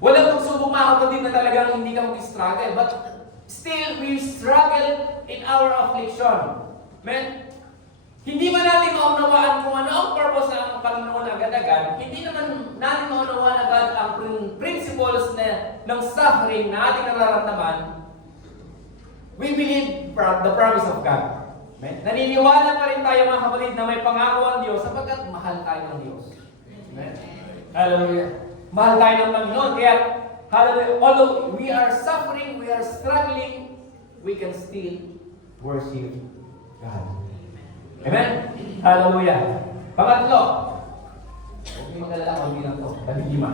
Walang pagsubok mga kapatid na talagang hindi ka mag-struggle. But still, we struggle in our affliction. Amen? Hindi man natin maunawaan kung ano ang purpose ng Panginoon agad-agad, hindi naman natin maunawaan agad ang principles ng suffering na ating nararamdaman, we believe the promise of God. Amen? Naniniwala pa rin tayo mga kapatid na may pangako ang Diyos sapagkat mahal tayo ng Diyos. Amen? Hallelujah. Mahal tayo ng Panginoon. Kaya, hallelujah, although we are suffering, we are struggling, we can still worship God. Amen? Hallelujah. Pangatlo. Huwag yung nalala ko, hindi lang ito. Lima.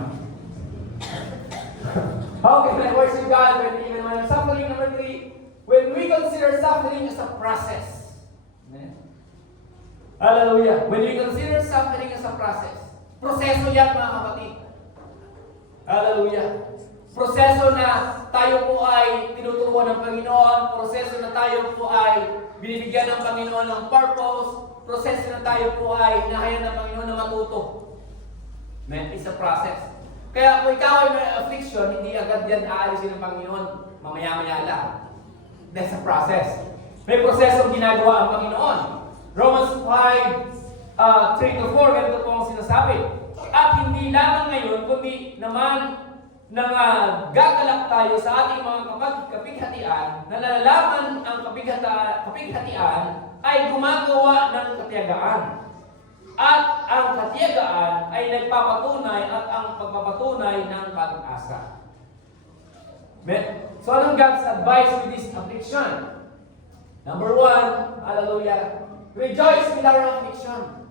How can I worship God even when I'm suffering? Number 3, when we consider suffering as a process. Amen? Hallelujah. When we consider suffering as a process. Proseso yan mga kapatid. Hallelujah. Proseso na tayo po ay tinuturuan ng Panginoon. Proseso na tayo po ay binibigyan ng Panginoon ng purpose. Proseso na tayo po ay hinahayaan ng Panginoon na matuto. Man, it's a process. Kaya kung ikaw ay may affliction, hindi agad yan aalisin ng Panginoon. Mamaya-maya lang. That's a process. May prosesong ginagawa ang Panginoon. Romans 5, 3-4, ganito po ang sinasabi. At hindi lamang ngayon, kundi naman gagalak tayo sa ating mga kapighatian, na nalalaman ang kapighatian ay gumagawa ng katiyagaan. At ang katiyagaan ay nagpapatunay at ang pagpapatunay ng pag-asa. So anong God's advice with this affliction? Number 1, hallelujah, rejoice with our affliction.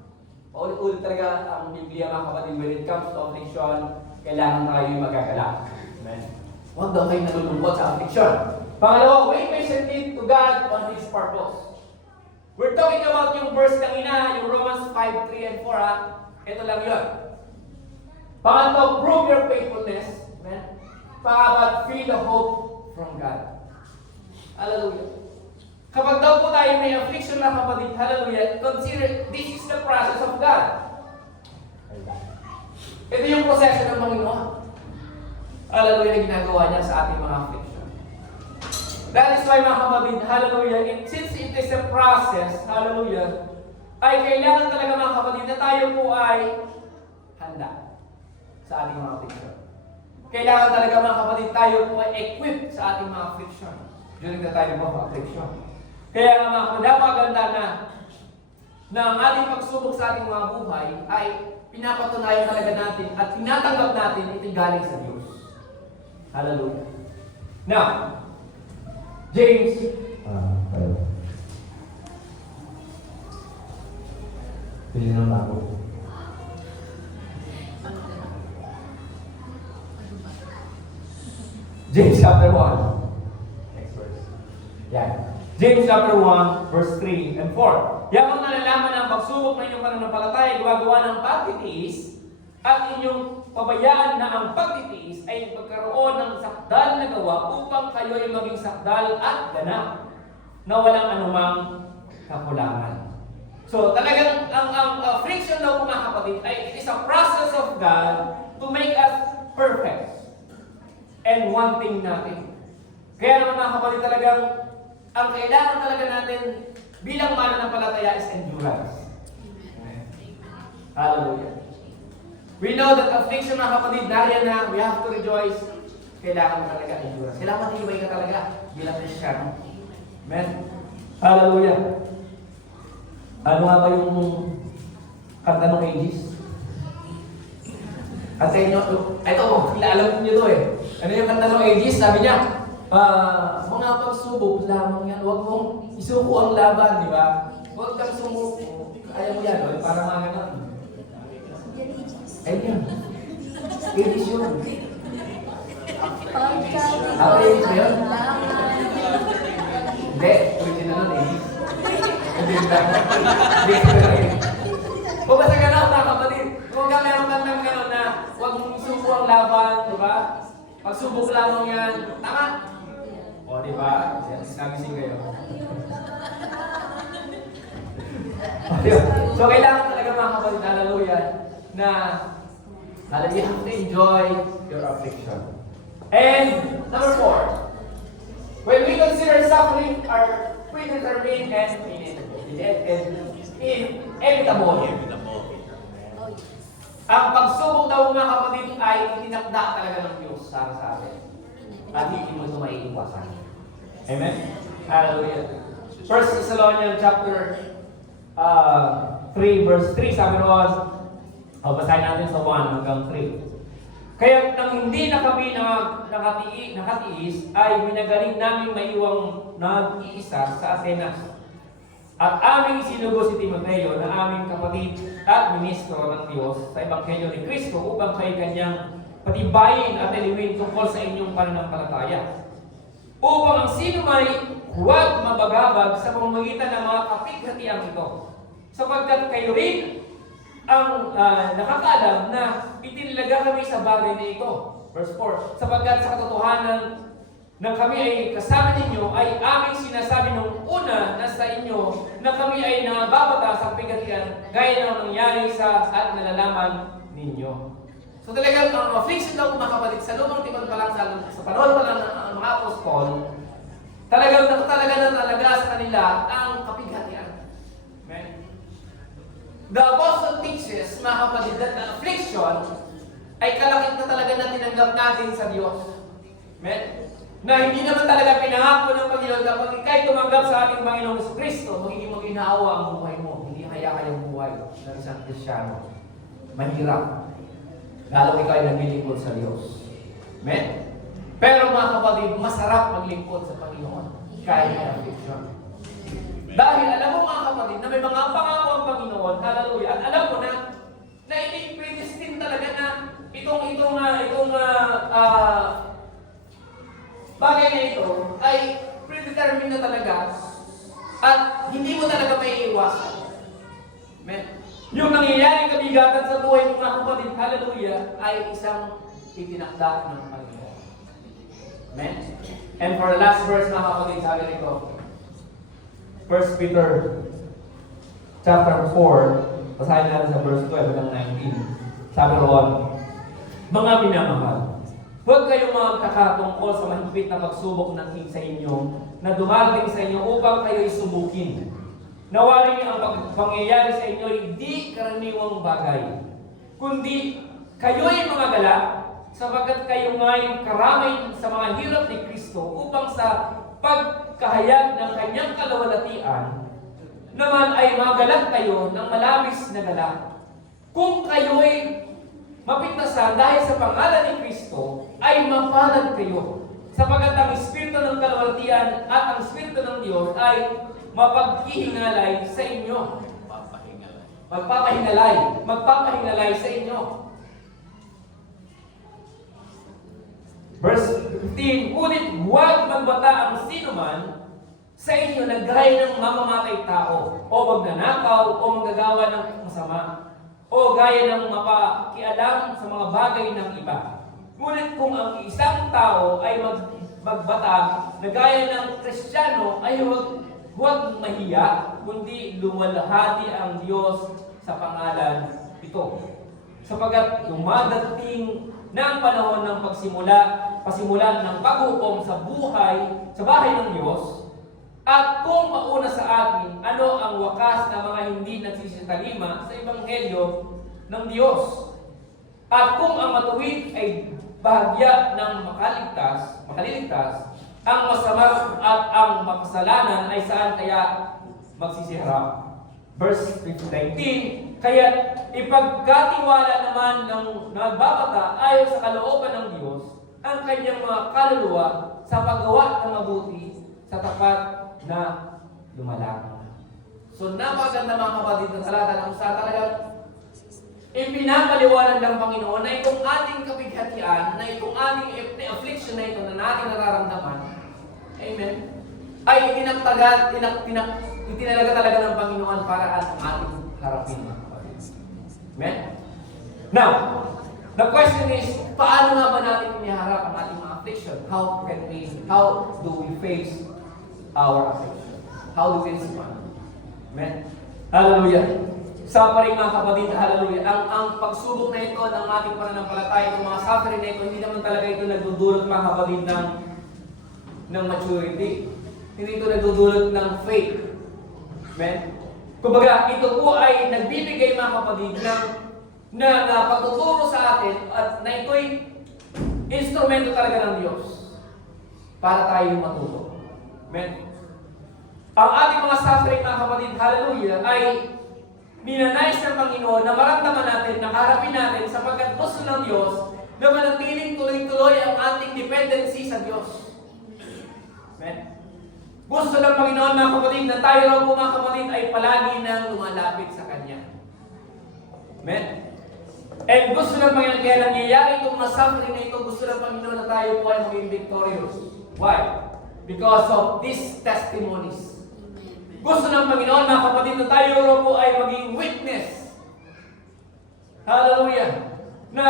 Paulit-ulit talaga ang Biblia mga kapatid, when it comes to affliction, kailangan tayo yung magagalak. Amen? Huwag daw kayo nalulungkot sa affliction. Pangalawa, wait patiently to God on His purpose. We're talking about yung verse kanina, yung Romans 5, 3 and 4 ha. Ito lang yun. Pangatlo, prove your faithfulness. Amen? Pangapat, feel the hope from God. Hallelujah. Kapag daw po tayo may affliction na kapatid, hallelujah, consider this is the process of God. Ito yung proseso ng Panginoon. Hallelujah, na ginagawa niya sa ating mga affliction. That is why mga kapatid, hallelujah, since it is a process, hallelujah, ay kailangan talaga mga kapatid na tayo po ay handa sa sa ating mga affliction. Kailangan talaga mga kapatid tayo po ay equipped sa ating mga affliction during the time of affliction. Kaya nga mga kapatid, napakaganda na ang ating pagsubok sa ating mga buhay ay pinapatunayan talaga natin at tinatanggap natin ito galing sa Diyos. Hallelujah. Now, James, Pili naman ako. James chapter 1. Next verse. Yan. James chapter 1, verse 3 and 4. Yaman nalalaman ang pagsubok ng inyong pananampalataya, gumagawa ng pagtitiis, at inyong pabayaan na ang pagtitiis ay pagkaroon ng sakdal na gawa upang kayo ay maging sakdal at ganap na walang anumang kakulangan. So talagang ang affliction daw mga kapatid ay it is a process of God to make us perfect and wanting nothing. Kaya naman mga kapatid talagang ang kailangan talaga natin bilang mananampalataya is endurance. Hallelujah. We know that affliction mga kapatid, dahil na we have to rejoice. Kailangan mo talaga endurance. Kailangan matibay ka talaga bilang Kristiyano. Amen. Hallelujah. Ano nga ba yung kanta ng ages? Kasi inyo, ito, alam niyo to eh. Ano yung kanta ng ages? Sabi niya, mga pagsubok lamang yan. Huwag mong isuko ang laban, di ba? Huwag kang sumuko. Ayaw mo yan, no? Para mga ganon. Ayun yan. Ages yun. Ages ba yun? Hindi. Original nun, ages. Hindi ba? Kung basta gano'n mga kapatid, kung ka meron kang gano'n na huwag mong isuko ang laban, di ba? Pagsubok lamang yan. Tama? O, di ba? Nagising kayo. So, kailangan talaga mga kapatid, hallelujah, na you have to enjoy your affliction. And number 4, when we consider suffering are predetermined and inevitable. Ang pagsubok daw mga kapatid ay itinakda talaga ng Diyos sa atin. At hindi mo ito maiiwasan. Amen? Hallelujah. 1 Thessalonians chapter 3 verse 3, sabi roon, basahin natin sa 1 hanggang 3. Kaya nang hindi na kami nakatiis, ay minagaling namin maiwang nag-iisa sa Atenas. At aming sinugo si Timoteo na aming kapatid at ministro ng Diyos sa Ebanghelyo ni Kristo upang kayo kanyang patibayin at aliwin tungkol sa inyong pananampalataya. Upang ang sino may huwag mabagabag sa pamamagitan ng mga kapighatiang ito. Sapagkat kayo rin ang nakakaalam na itinilaga kami sa bagay na ito. Verse 4, sapagkat sa katotohanan na kami ay kasama ninyo, ay aming sinasabi nung una na sa inyo na kami ay nababata sa pigatian gaya ng nangyari sa at nalalaman ninyo. So talagang ang affliction daw mga kapatid, sa lumang tipan pa lang, sa panahon pa lang ng mga apostol, talagang talaga sa kanila ang kapighatian. Amen? The apostle teaches, mga kapatid, that the affliction ay kalakit na talaga na tinanggap natin sa Diyos. Amen? Na hindi naman talaga pinangako ng Panginoon kapag ikay tumanggap sa ating Panginoong Kristo, magiging maginhawa ang buhay mo. Hindi kaya kayang buhay ng isang Kristiyano. Mahirap. Lalo ikaw ay naglilingkod sa Diyos. Amen? Pero mga kapatid, masarap maglingkod sa Panginoon kahit may affliction. Dahil alam mo mga kapatid na may mga pangako ang Panginoon, hallelujah, at alam mo na i-predestine talaga na itong bagay na ito ay predetermined na talaga at hindi mo talaga may iwasan. Amen? Yung nangyayaring kabigatan sa buhay ng mga kapatid, hallelujah, ay isang itinakda ng Panginoon. Amen? And for the last verse mga kapatid, sabi nito, 1 Peter chapter 4, basahin natin sa verse 12 hanggang 19. Sabi roon, mga minamahal, huwag kayong magkakatungkol sa mahigpit na pagsubok ng sa inyo na dumarating sa inyo upang kayo'y subukin. Nawaring ang pangyayari sa inyo hindi karaniwang bagay, kundi kayo'y mga galak, sapagkat kayo nga'y karamay sa mga hirap ni Kristo upang sa pagkahayag ng kanyang kalawalatian naman ay magalak kayo ng malabis na galak. Kung kayo'y mapintasan dahil sa pangalan ni Kristo, ay mapalad kayo. Sapagkat ang Espiritu ng kalawalatian at ang Espiritu ng Diyos ay mapaghihingalay sa inyo. Magpapahingalay sa inyo. Verse 15, ngunit huwag magbata ang sinuman sa inyo na gaya ng mamamatay tao, o magnanakaw, o manggagawa ng masama, o gaya ng mapakialam sa mga bagay ng iba. Ngunit kung ang isang tao ay magbata na gaya ng Kristiyano, ay huwag mahiya, kundi luwalhati ang Diyos sa pangalan ito. Sapagkat dumadating na ang panahon ng pasimulan ng paghukom sa bahay ng Diyos, at kung mauna sa atin, ano ang wakas ng mga hindi nagsisitalima sa Ebanghelyo ng Diyos? At kung ang matuwid ay bahagya ng makaliligtas, ang masama at ang makasalanan ay saan kaya magsisiharap? Verse 19, kaya ipagkatiwala naman ng nagbabata ayon sa kalooban ng Diyos ang kanyang mga kaluluwa sa paggawa ng mabuti sa tapat na lumalang. So napaganda mga kapatid ng talata na kung saan talagang ipinapaliwanag ng Panginoon na itong ating kapighatian, na itong ating affliction na ito na natin nararamdaman, amen, ay itinalaga talaga ng Panginoon para ating harapin mga kapatid. Amen? Now, the question is, paano nga ba natin iniharap ang ating mga affliction? How do we face our affliction? How do we respond? Amen? Hallelujah! Sa pa rin mga kapatid, hallelujah, ang pagsubok na ito ng ating pananampalataya, itong mga suffering na ito, hindi naman talaga ito nagdudulot mga kapatid ng maturity. Hindi ito nagdudulot ng faith. Amen? Kumbaga, ito po ay nagbibigay mga kapatid na pagtuturo sa atin at na ito'y instrumento talaga ng Diyos para tayo matuto. Amen? Ang ating mga suffering mga kapatid, hallelujah, ay ninanais ng Panginoon na maramdaman natin, nakaharapin natin sapagkat gusto ng Diyos na manatiling tuloy-tuloy ang ating dependency sa Diyos. Amen? Gusto ng Panginoon mga kapatid na tayo raw po mga kapatid ay palagi nang lumalapit sa Kanya. Amen? And gusto ng Panginoon, kaya nangyayari itong mga suffering na ito, gusto ng Panginoon na tayo po ay maging victorious. Why? Because of these testimonies. Gusto ng Panginoon mga kapatid na tayo raw po ay maging witness. Hallelujah! Na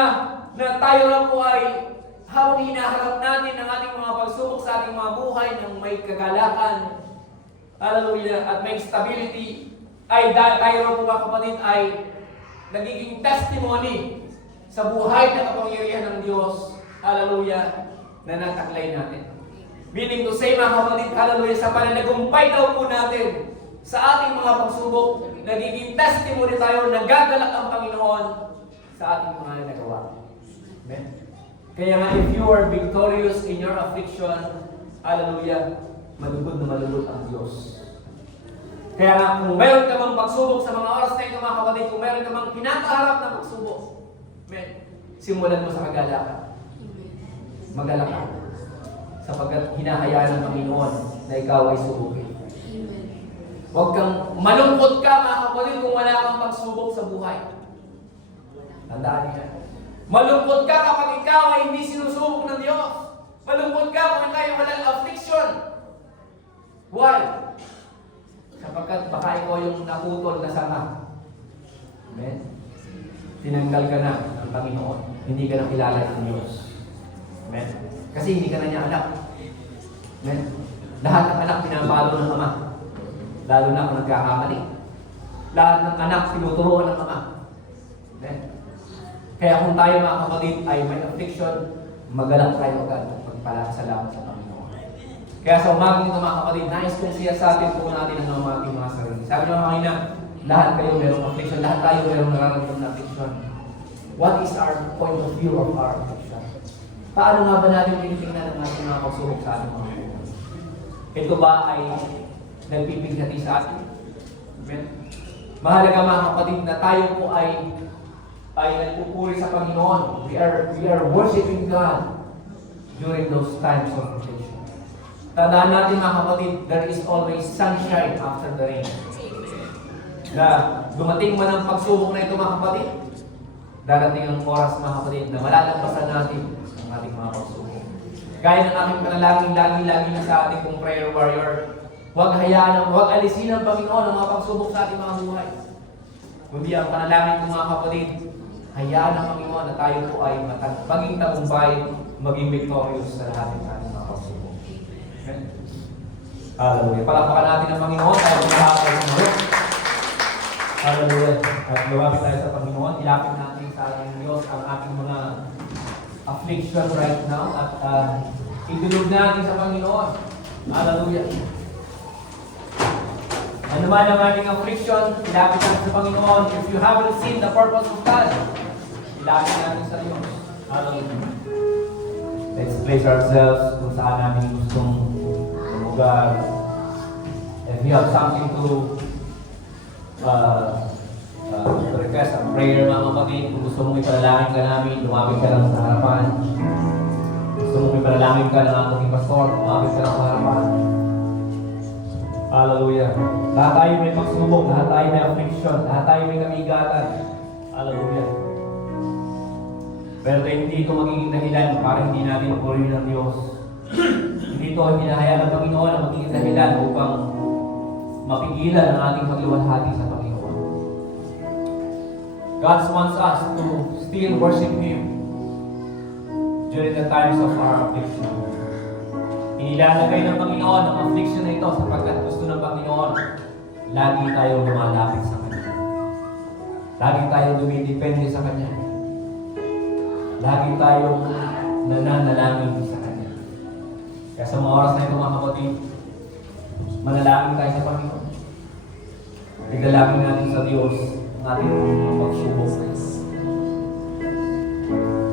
tayo raw po ay habang hinaharap natin ang ating mga pagsubok sa ating mga buhay ng may kagalakan, hallelujah, at may stability, ay tayo raw po mga kapatid ay nagiging testimony sa buhay na kapangyarihan ng Diyos, hallelujah, na nataklay natin. Meaning to say mga kapatid, hallelujah, sa pananagumpay daw po natin sa ating mga pagsubok, nagiging testimony tayo, nagagalak ang Panginoon sa ating mga nagawa. Amen? Kaya nga, if you are victorious in your affliction, hallelujah, malugod na malugod ang Diyos. Kaya nga, kung meron ka mang pagsubok sa mga oras na ito mga kapatid, kung meron ka mang kinakaharap na pagsubok, amen, simulan mo sa kagalakan. Magalak ka. Sapagkat hinahayaan ng Panginoon na ikaw ay subukin. Huwag kang malungkot ka mga kapatid kung wala kang pagsubok sa buhay. Tandaan niyo. Malungkot ka kapag ikaw ay hindi sinusubok ng Diyos. Malungkot ka kung ikaw ay walang affliction. Why? Sapagkat baka ikaw yung naputol na sanga. Amen? Tinanggal ka na ng Panginoon. Hindi ka na kilala ng Diyos. Amen? Kasi hindi ka na niya anak. Amen? Lahat ng anak pinapalo ng Ama. Lalo na kung nagkakamali. Lahat ng anak tinuturuan ng Ama. Amen? Kaya kung tayo mga kapatid ay may affliction, magalak tayo agad at magpasalamat sa Panginoon. Kaya sa umagang ito mga kapatid, nais kong siya sa atin po natin ang ating mga sarili. Sabi nyo kanina, lahat kayo mayroong affliction, lahat tayo mayroong nararamdaman na affliction. What is our point of view of our affliction? Paano nga ba natin tinitingnan ang ating mga pagsubok sa ating mga buhay? Ito ba ay nagpipigati sa atin? Amen? Mahalaga mga kapatid na tayo po ay nagpupuri sa Panginoon. We are worshiping God during those times of affliction. Tandaan natin mga kapatid, there is always sunshine after the rain. Na dumating man ang pagsubok na ito mga kapatid, darating ang oras mga kapatid na malalampasan natin ang ating mga pagsubok. Gaya ng aking panalangin lagi na sa ating kong prayer warrior, huwag alisin ng Panginoon ang mga pagsubok sa ating mga buhay. Kundi ang panalangin ng mga kapatid, hayaan ng Panginoon na tayo po ay maging tagumpay, maging victorious sa lahat ng ating mga pagsubok. Amen? Hallelujah. Palakpakan natin ang Panginoon tayo sa lahat ng mga. Hallelujah. At lumapit tayo sa Panginoon, ilapit natin sa ating Diyos ang ating mga affliction right now at idulog natin sa Panginoon. Hallelujah. Ano man ang ating affliction, ilapit natin sa Panginoon. If you haven't seen the purpose of God, ilapit natin sa Diyos. Hallelujah. Let's place ourselves kung saan namin gustong lugar. If you have something to request a prayer mga kapatid, kung gusto mong ipanalangin ka namin, lumapit ka lang sa harapan. Gusto mong ipanalangin ka ng ating pastor, lumapit ka lang sa harapan. Hallelujah. Lahat tayo may pagsubok, lahat tayo may affliction, lahat tayo may kamigatan. Hallelujah. Pero hindi ito magiging dahilan para hindi natin purihin ng Diyos. Hindi ito hinahayaan ng Panginoon na magiging dahilan upang mapigilan ang ating pagluwalhati sa Panginoon. God wants us to still worship Him during the times of our affliction. Inilalagay ng Panginoon ang affliction na ito sapagkat gusto ng Panginoon lagi tayong lumalapit sa Kanya. Lagi tayong dumidepende sa Kanya. Lagi tayong nananalangin sa Kanya. Kaya sa mga oras na ito mga kapatid, manalangin tayo sa Panginoon. Igalangin natin sa Diyos ang ating pagsubok.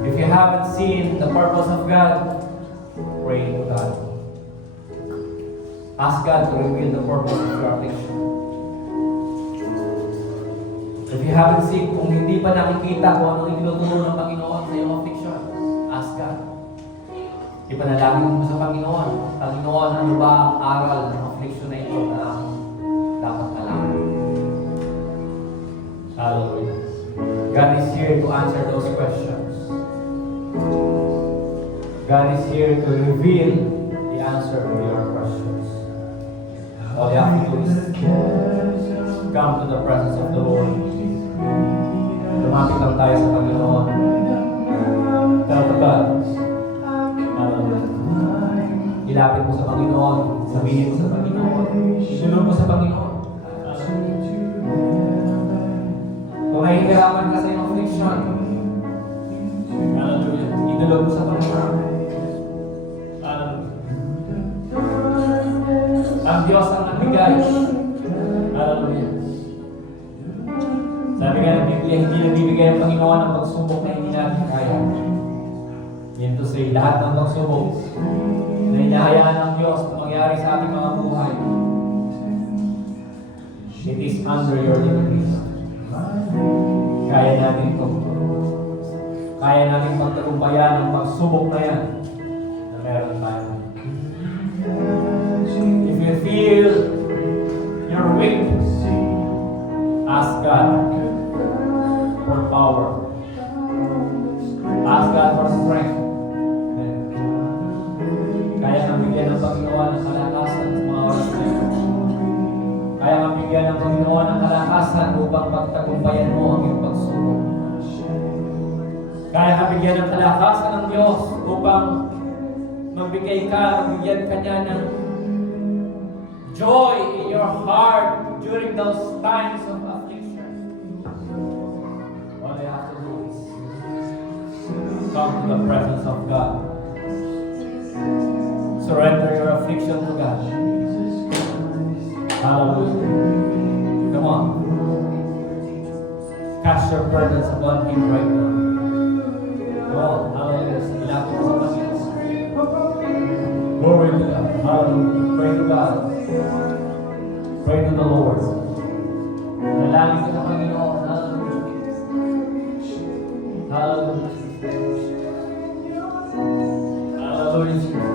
If you haven't seen the purpose of God, pray to God. Ask God to reveal the purpose of your affliction. If you haven't seen, kung hindi pa nakikita kung anong itinuturo ng Panginoon sa iyong affliction, ask God. Ipanalangin mo sa Panginoon. Panginoon, ano ba ang aral ng affliction na ito na dapat malaman? Hallelujah. God is here to answer those questions. God is here to reveal the answer to your questions. All you have to do is come to the presence of the Lord. Lumapit lang tayo sa Panginoon. Tell to God. Ilapit mo sa Panginoon. Sabihin mo sa Panginoon. Isulong mo sa Panginoon. Kung nahihirapan ka sa iyong affliction, hallelujah, idulog mo sa Panginoon. Ang Diyos ang nagbigay. Hallelujah. Sabi nga ng Biblia, hindi nagbibigay ang Panginoon ng pagsubok na hindi natin kaya. Yun to say, lahat ng pagsubok na hinahayaan ng Diyos na mangyari sa ating mga buhay, it is under your limitation. Kaya natin ito. Kaya natin pagtagumpayan ang pagsubok na yan na meron tayo. If you feel you're weak, ask God for power. Ask God for strength. Kaya kang bigyan ng Panginoon ng kalakasan sa mga oras na ito. Kaya kang bigyan ng Panginoon ng kalakasan upang pagtagumpayan mo ang iyong pagsubok. Kaya kang bigyan ng kalakasan ng Diyos upang magbigyan ka niya ng joy in your heart during those times of affliction. All you have to do is come to the presence of God. Surrender your affliction to God. Hallelujah. Come on. Cast your burdens upon Him right now. on. Hallelujah. Ilapit mo sa Panginoon. Glory to God. Hallelujah. Pray to God. Pray to the Lord. Dalangin ka sa Panginoon. Hallelujah. Hallelujah. Hallelujah.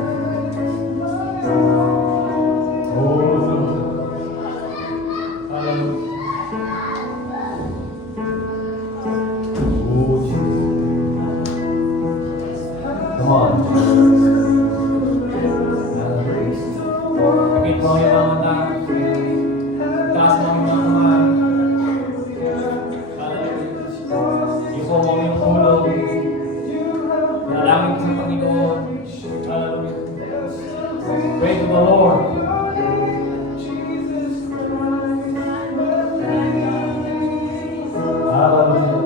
Come on. Pikit mo yung mga mata. Taas mo yung mga kamay. Ipo mo yung ulo. Nalangin sa Panginoon. Hallelujah. Pray to the Lord. Hallelujah.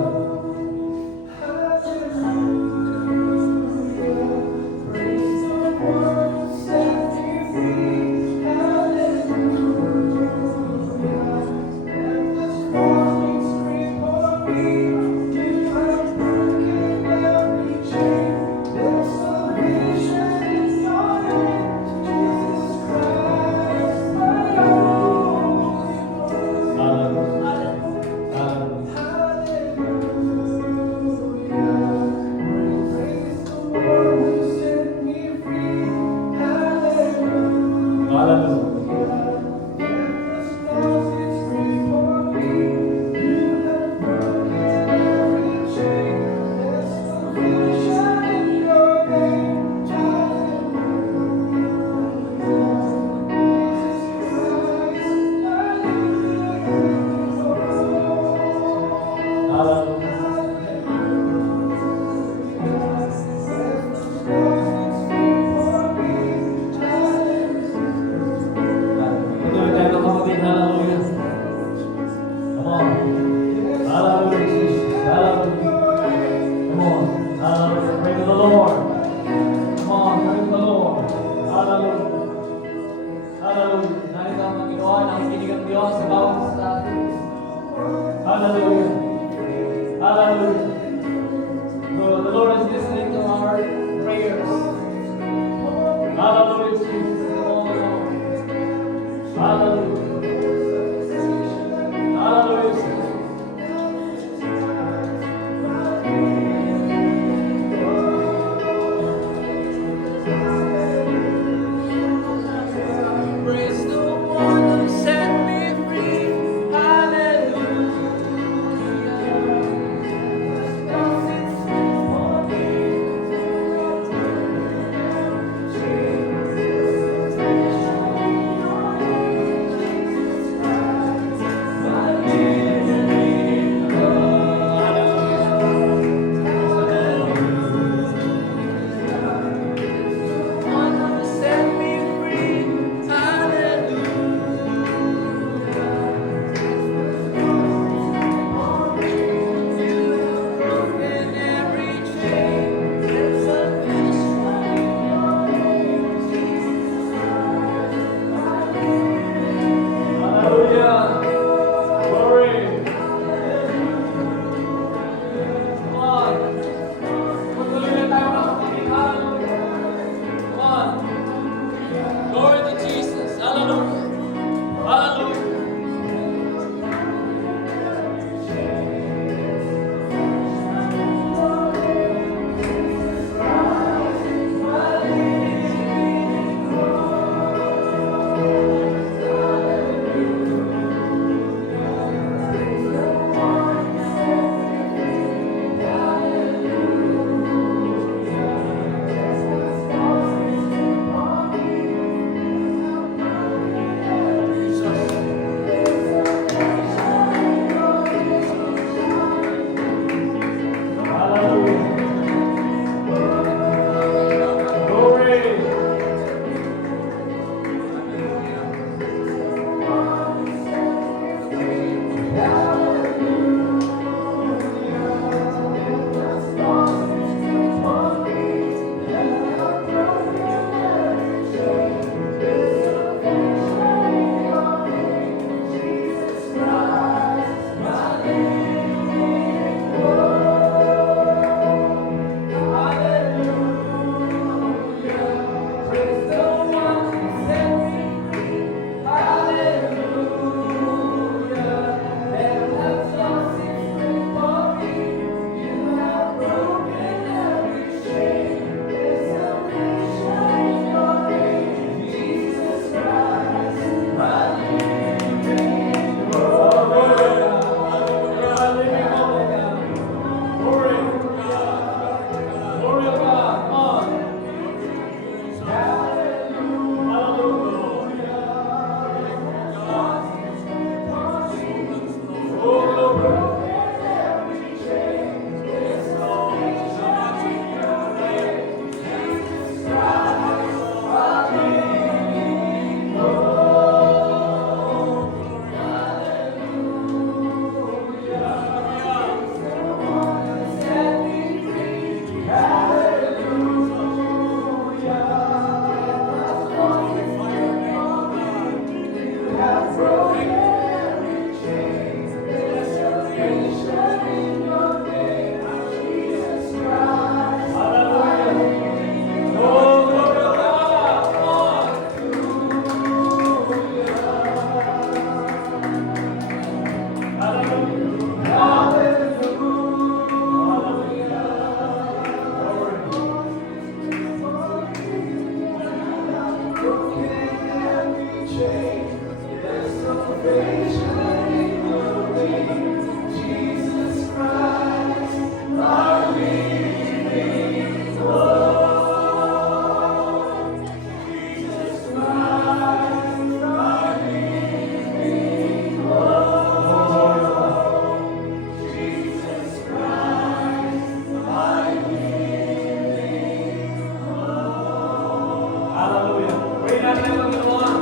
Hallelujah. Praise natin ang Panginoon.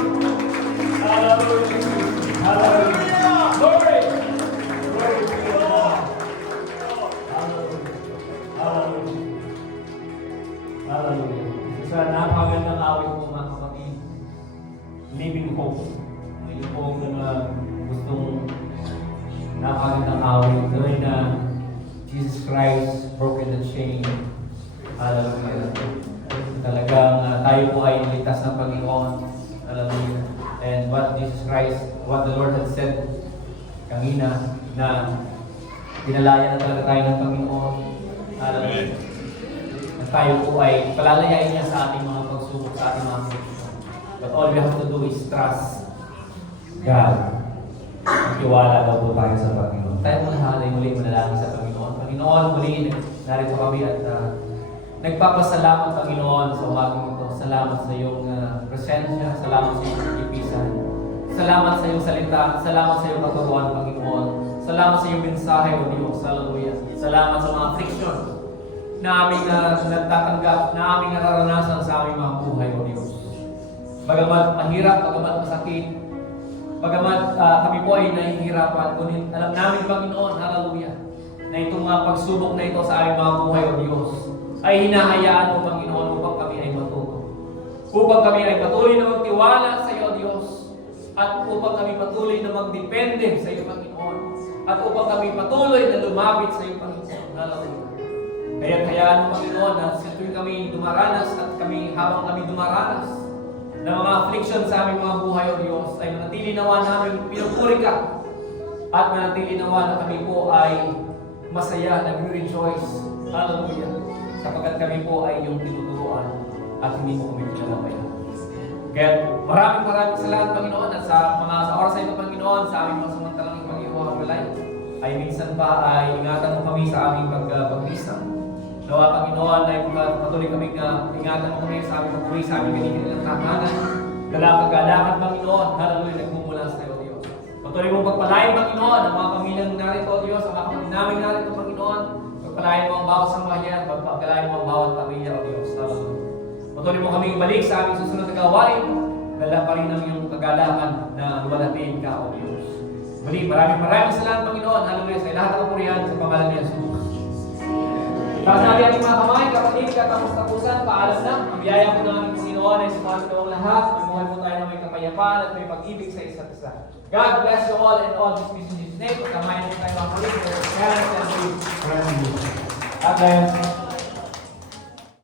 Hallelujah. Hallelujah. Glory. Glory to God. Hallelujah. Hallelujah. Hallelujah. Sa napakagandang awit po mga kapatid, living hope. Ngayon po gustong napakagandang awit. Gawin na Jesus Christ broken the chain. Hallelujah. Talagang tayo po ay ligtas ng Panginoon. Hallelujah. And what Jesus Christ, what the Lord had said kanina, na pinalaya na talaga tayo ng Panginoon. Hallelujah. At tayo po ay palalayain niya sa ating mga pagsubok, sa ating mga sitwasyon. But all we have to do is trust God. Magtiwala daw po tayo sa Panginoon. Tayo muna halay muli manalangin sa Panginoon. Panginoon, muli narito kami at nagpapasalamat, Panginoon, sa umagang ito. Salamat sa iyong presensya. Salamat sa iyong pagkipisan. Salamat sa iyong salita. Salamat sa iyong katuruan, Panginoon. Salamat sa iyong mensahe, O Diyos. Hallelujah. Salamat sa mga affliction na aming natatanggap, na aming nararanasan sa aming mga buhay, O Diyos. Bagamat mahirap, bagamat masakit, bagamat kami po ay nahihirapan, ngunit alam namin, Panginoon, hallelujah, na itong mga pagsubok na ito sa aming mga buhay, O Diyos, ay hinahayaan mo, Panginoon, upang kami ay matuto. Upang kami ay patuloy na magtiwala sa iyo, Diyos. At upang kami patuloy na magdepende sa iyo, Panginoon. At upang kami patuloy na lumapit sa iyo, Panginoon. Hallelujah. Kaya hayaan mo, Panginoon, na sa tuwing kami dumaranas at kami habang kami dumaranas ng mga affliction sa aming mga buhay, O Diyos, ay manatili nawa namin pinupuri ka. At manatili nawa na kami po ay masaya, nag-rejoice. Hallelujah. Sapagkat kami po ay iyong tinuturuan at hindi mo kami pinalabayan. Kaya maraming salamat, Panginoon, at sa oras na ito, Panginoon, sa aming mga samantalang pag-iwalay, ay minsan pa ay ingatan mo kami sa aming pagbisa. Nawa, Panginoon, ay patuloy kami ingatan mo kami sa aming pag-uwi, sa aming kanilang tahanan. Galakad, Panginoon, hallelujah, nagmumula sa iyo, Diyos. Patuloy mong pagpalain, Panginoon, ang mga pamilyang narito, Diyos, ang mga kapatid namin narito, Panginoon. Pagpalain mo ang bawat sambahayan, pagpalain mo ang bawat pamilya, O Diyos. Patuloy mo kami balik sa aming susunod na gawain. Dala pa rin ang iyong kagalakan na luwalhatiin ka, O Diyos. Muli, maraming salamat, Panginoon. Hallelujah, sa lahat ng kapurihan sa pangalan ni Jesus. Taas natin ating mga kamay, kapatid, katapos-tapusan, paalam na. Ang biyaya po ng aming Panginoon ay sumalit ng lahat. Mamuhay po tayo na may kapayapaan at may pag-ibig sa isa't isa. God bless you all and all this business in Jesus' name. Pagkamayan po tayo mga kulit. God bless you. God bless.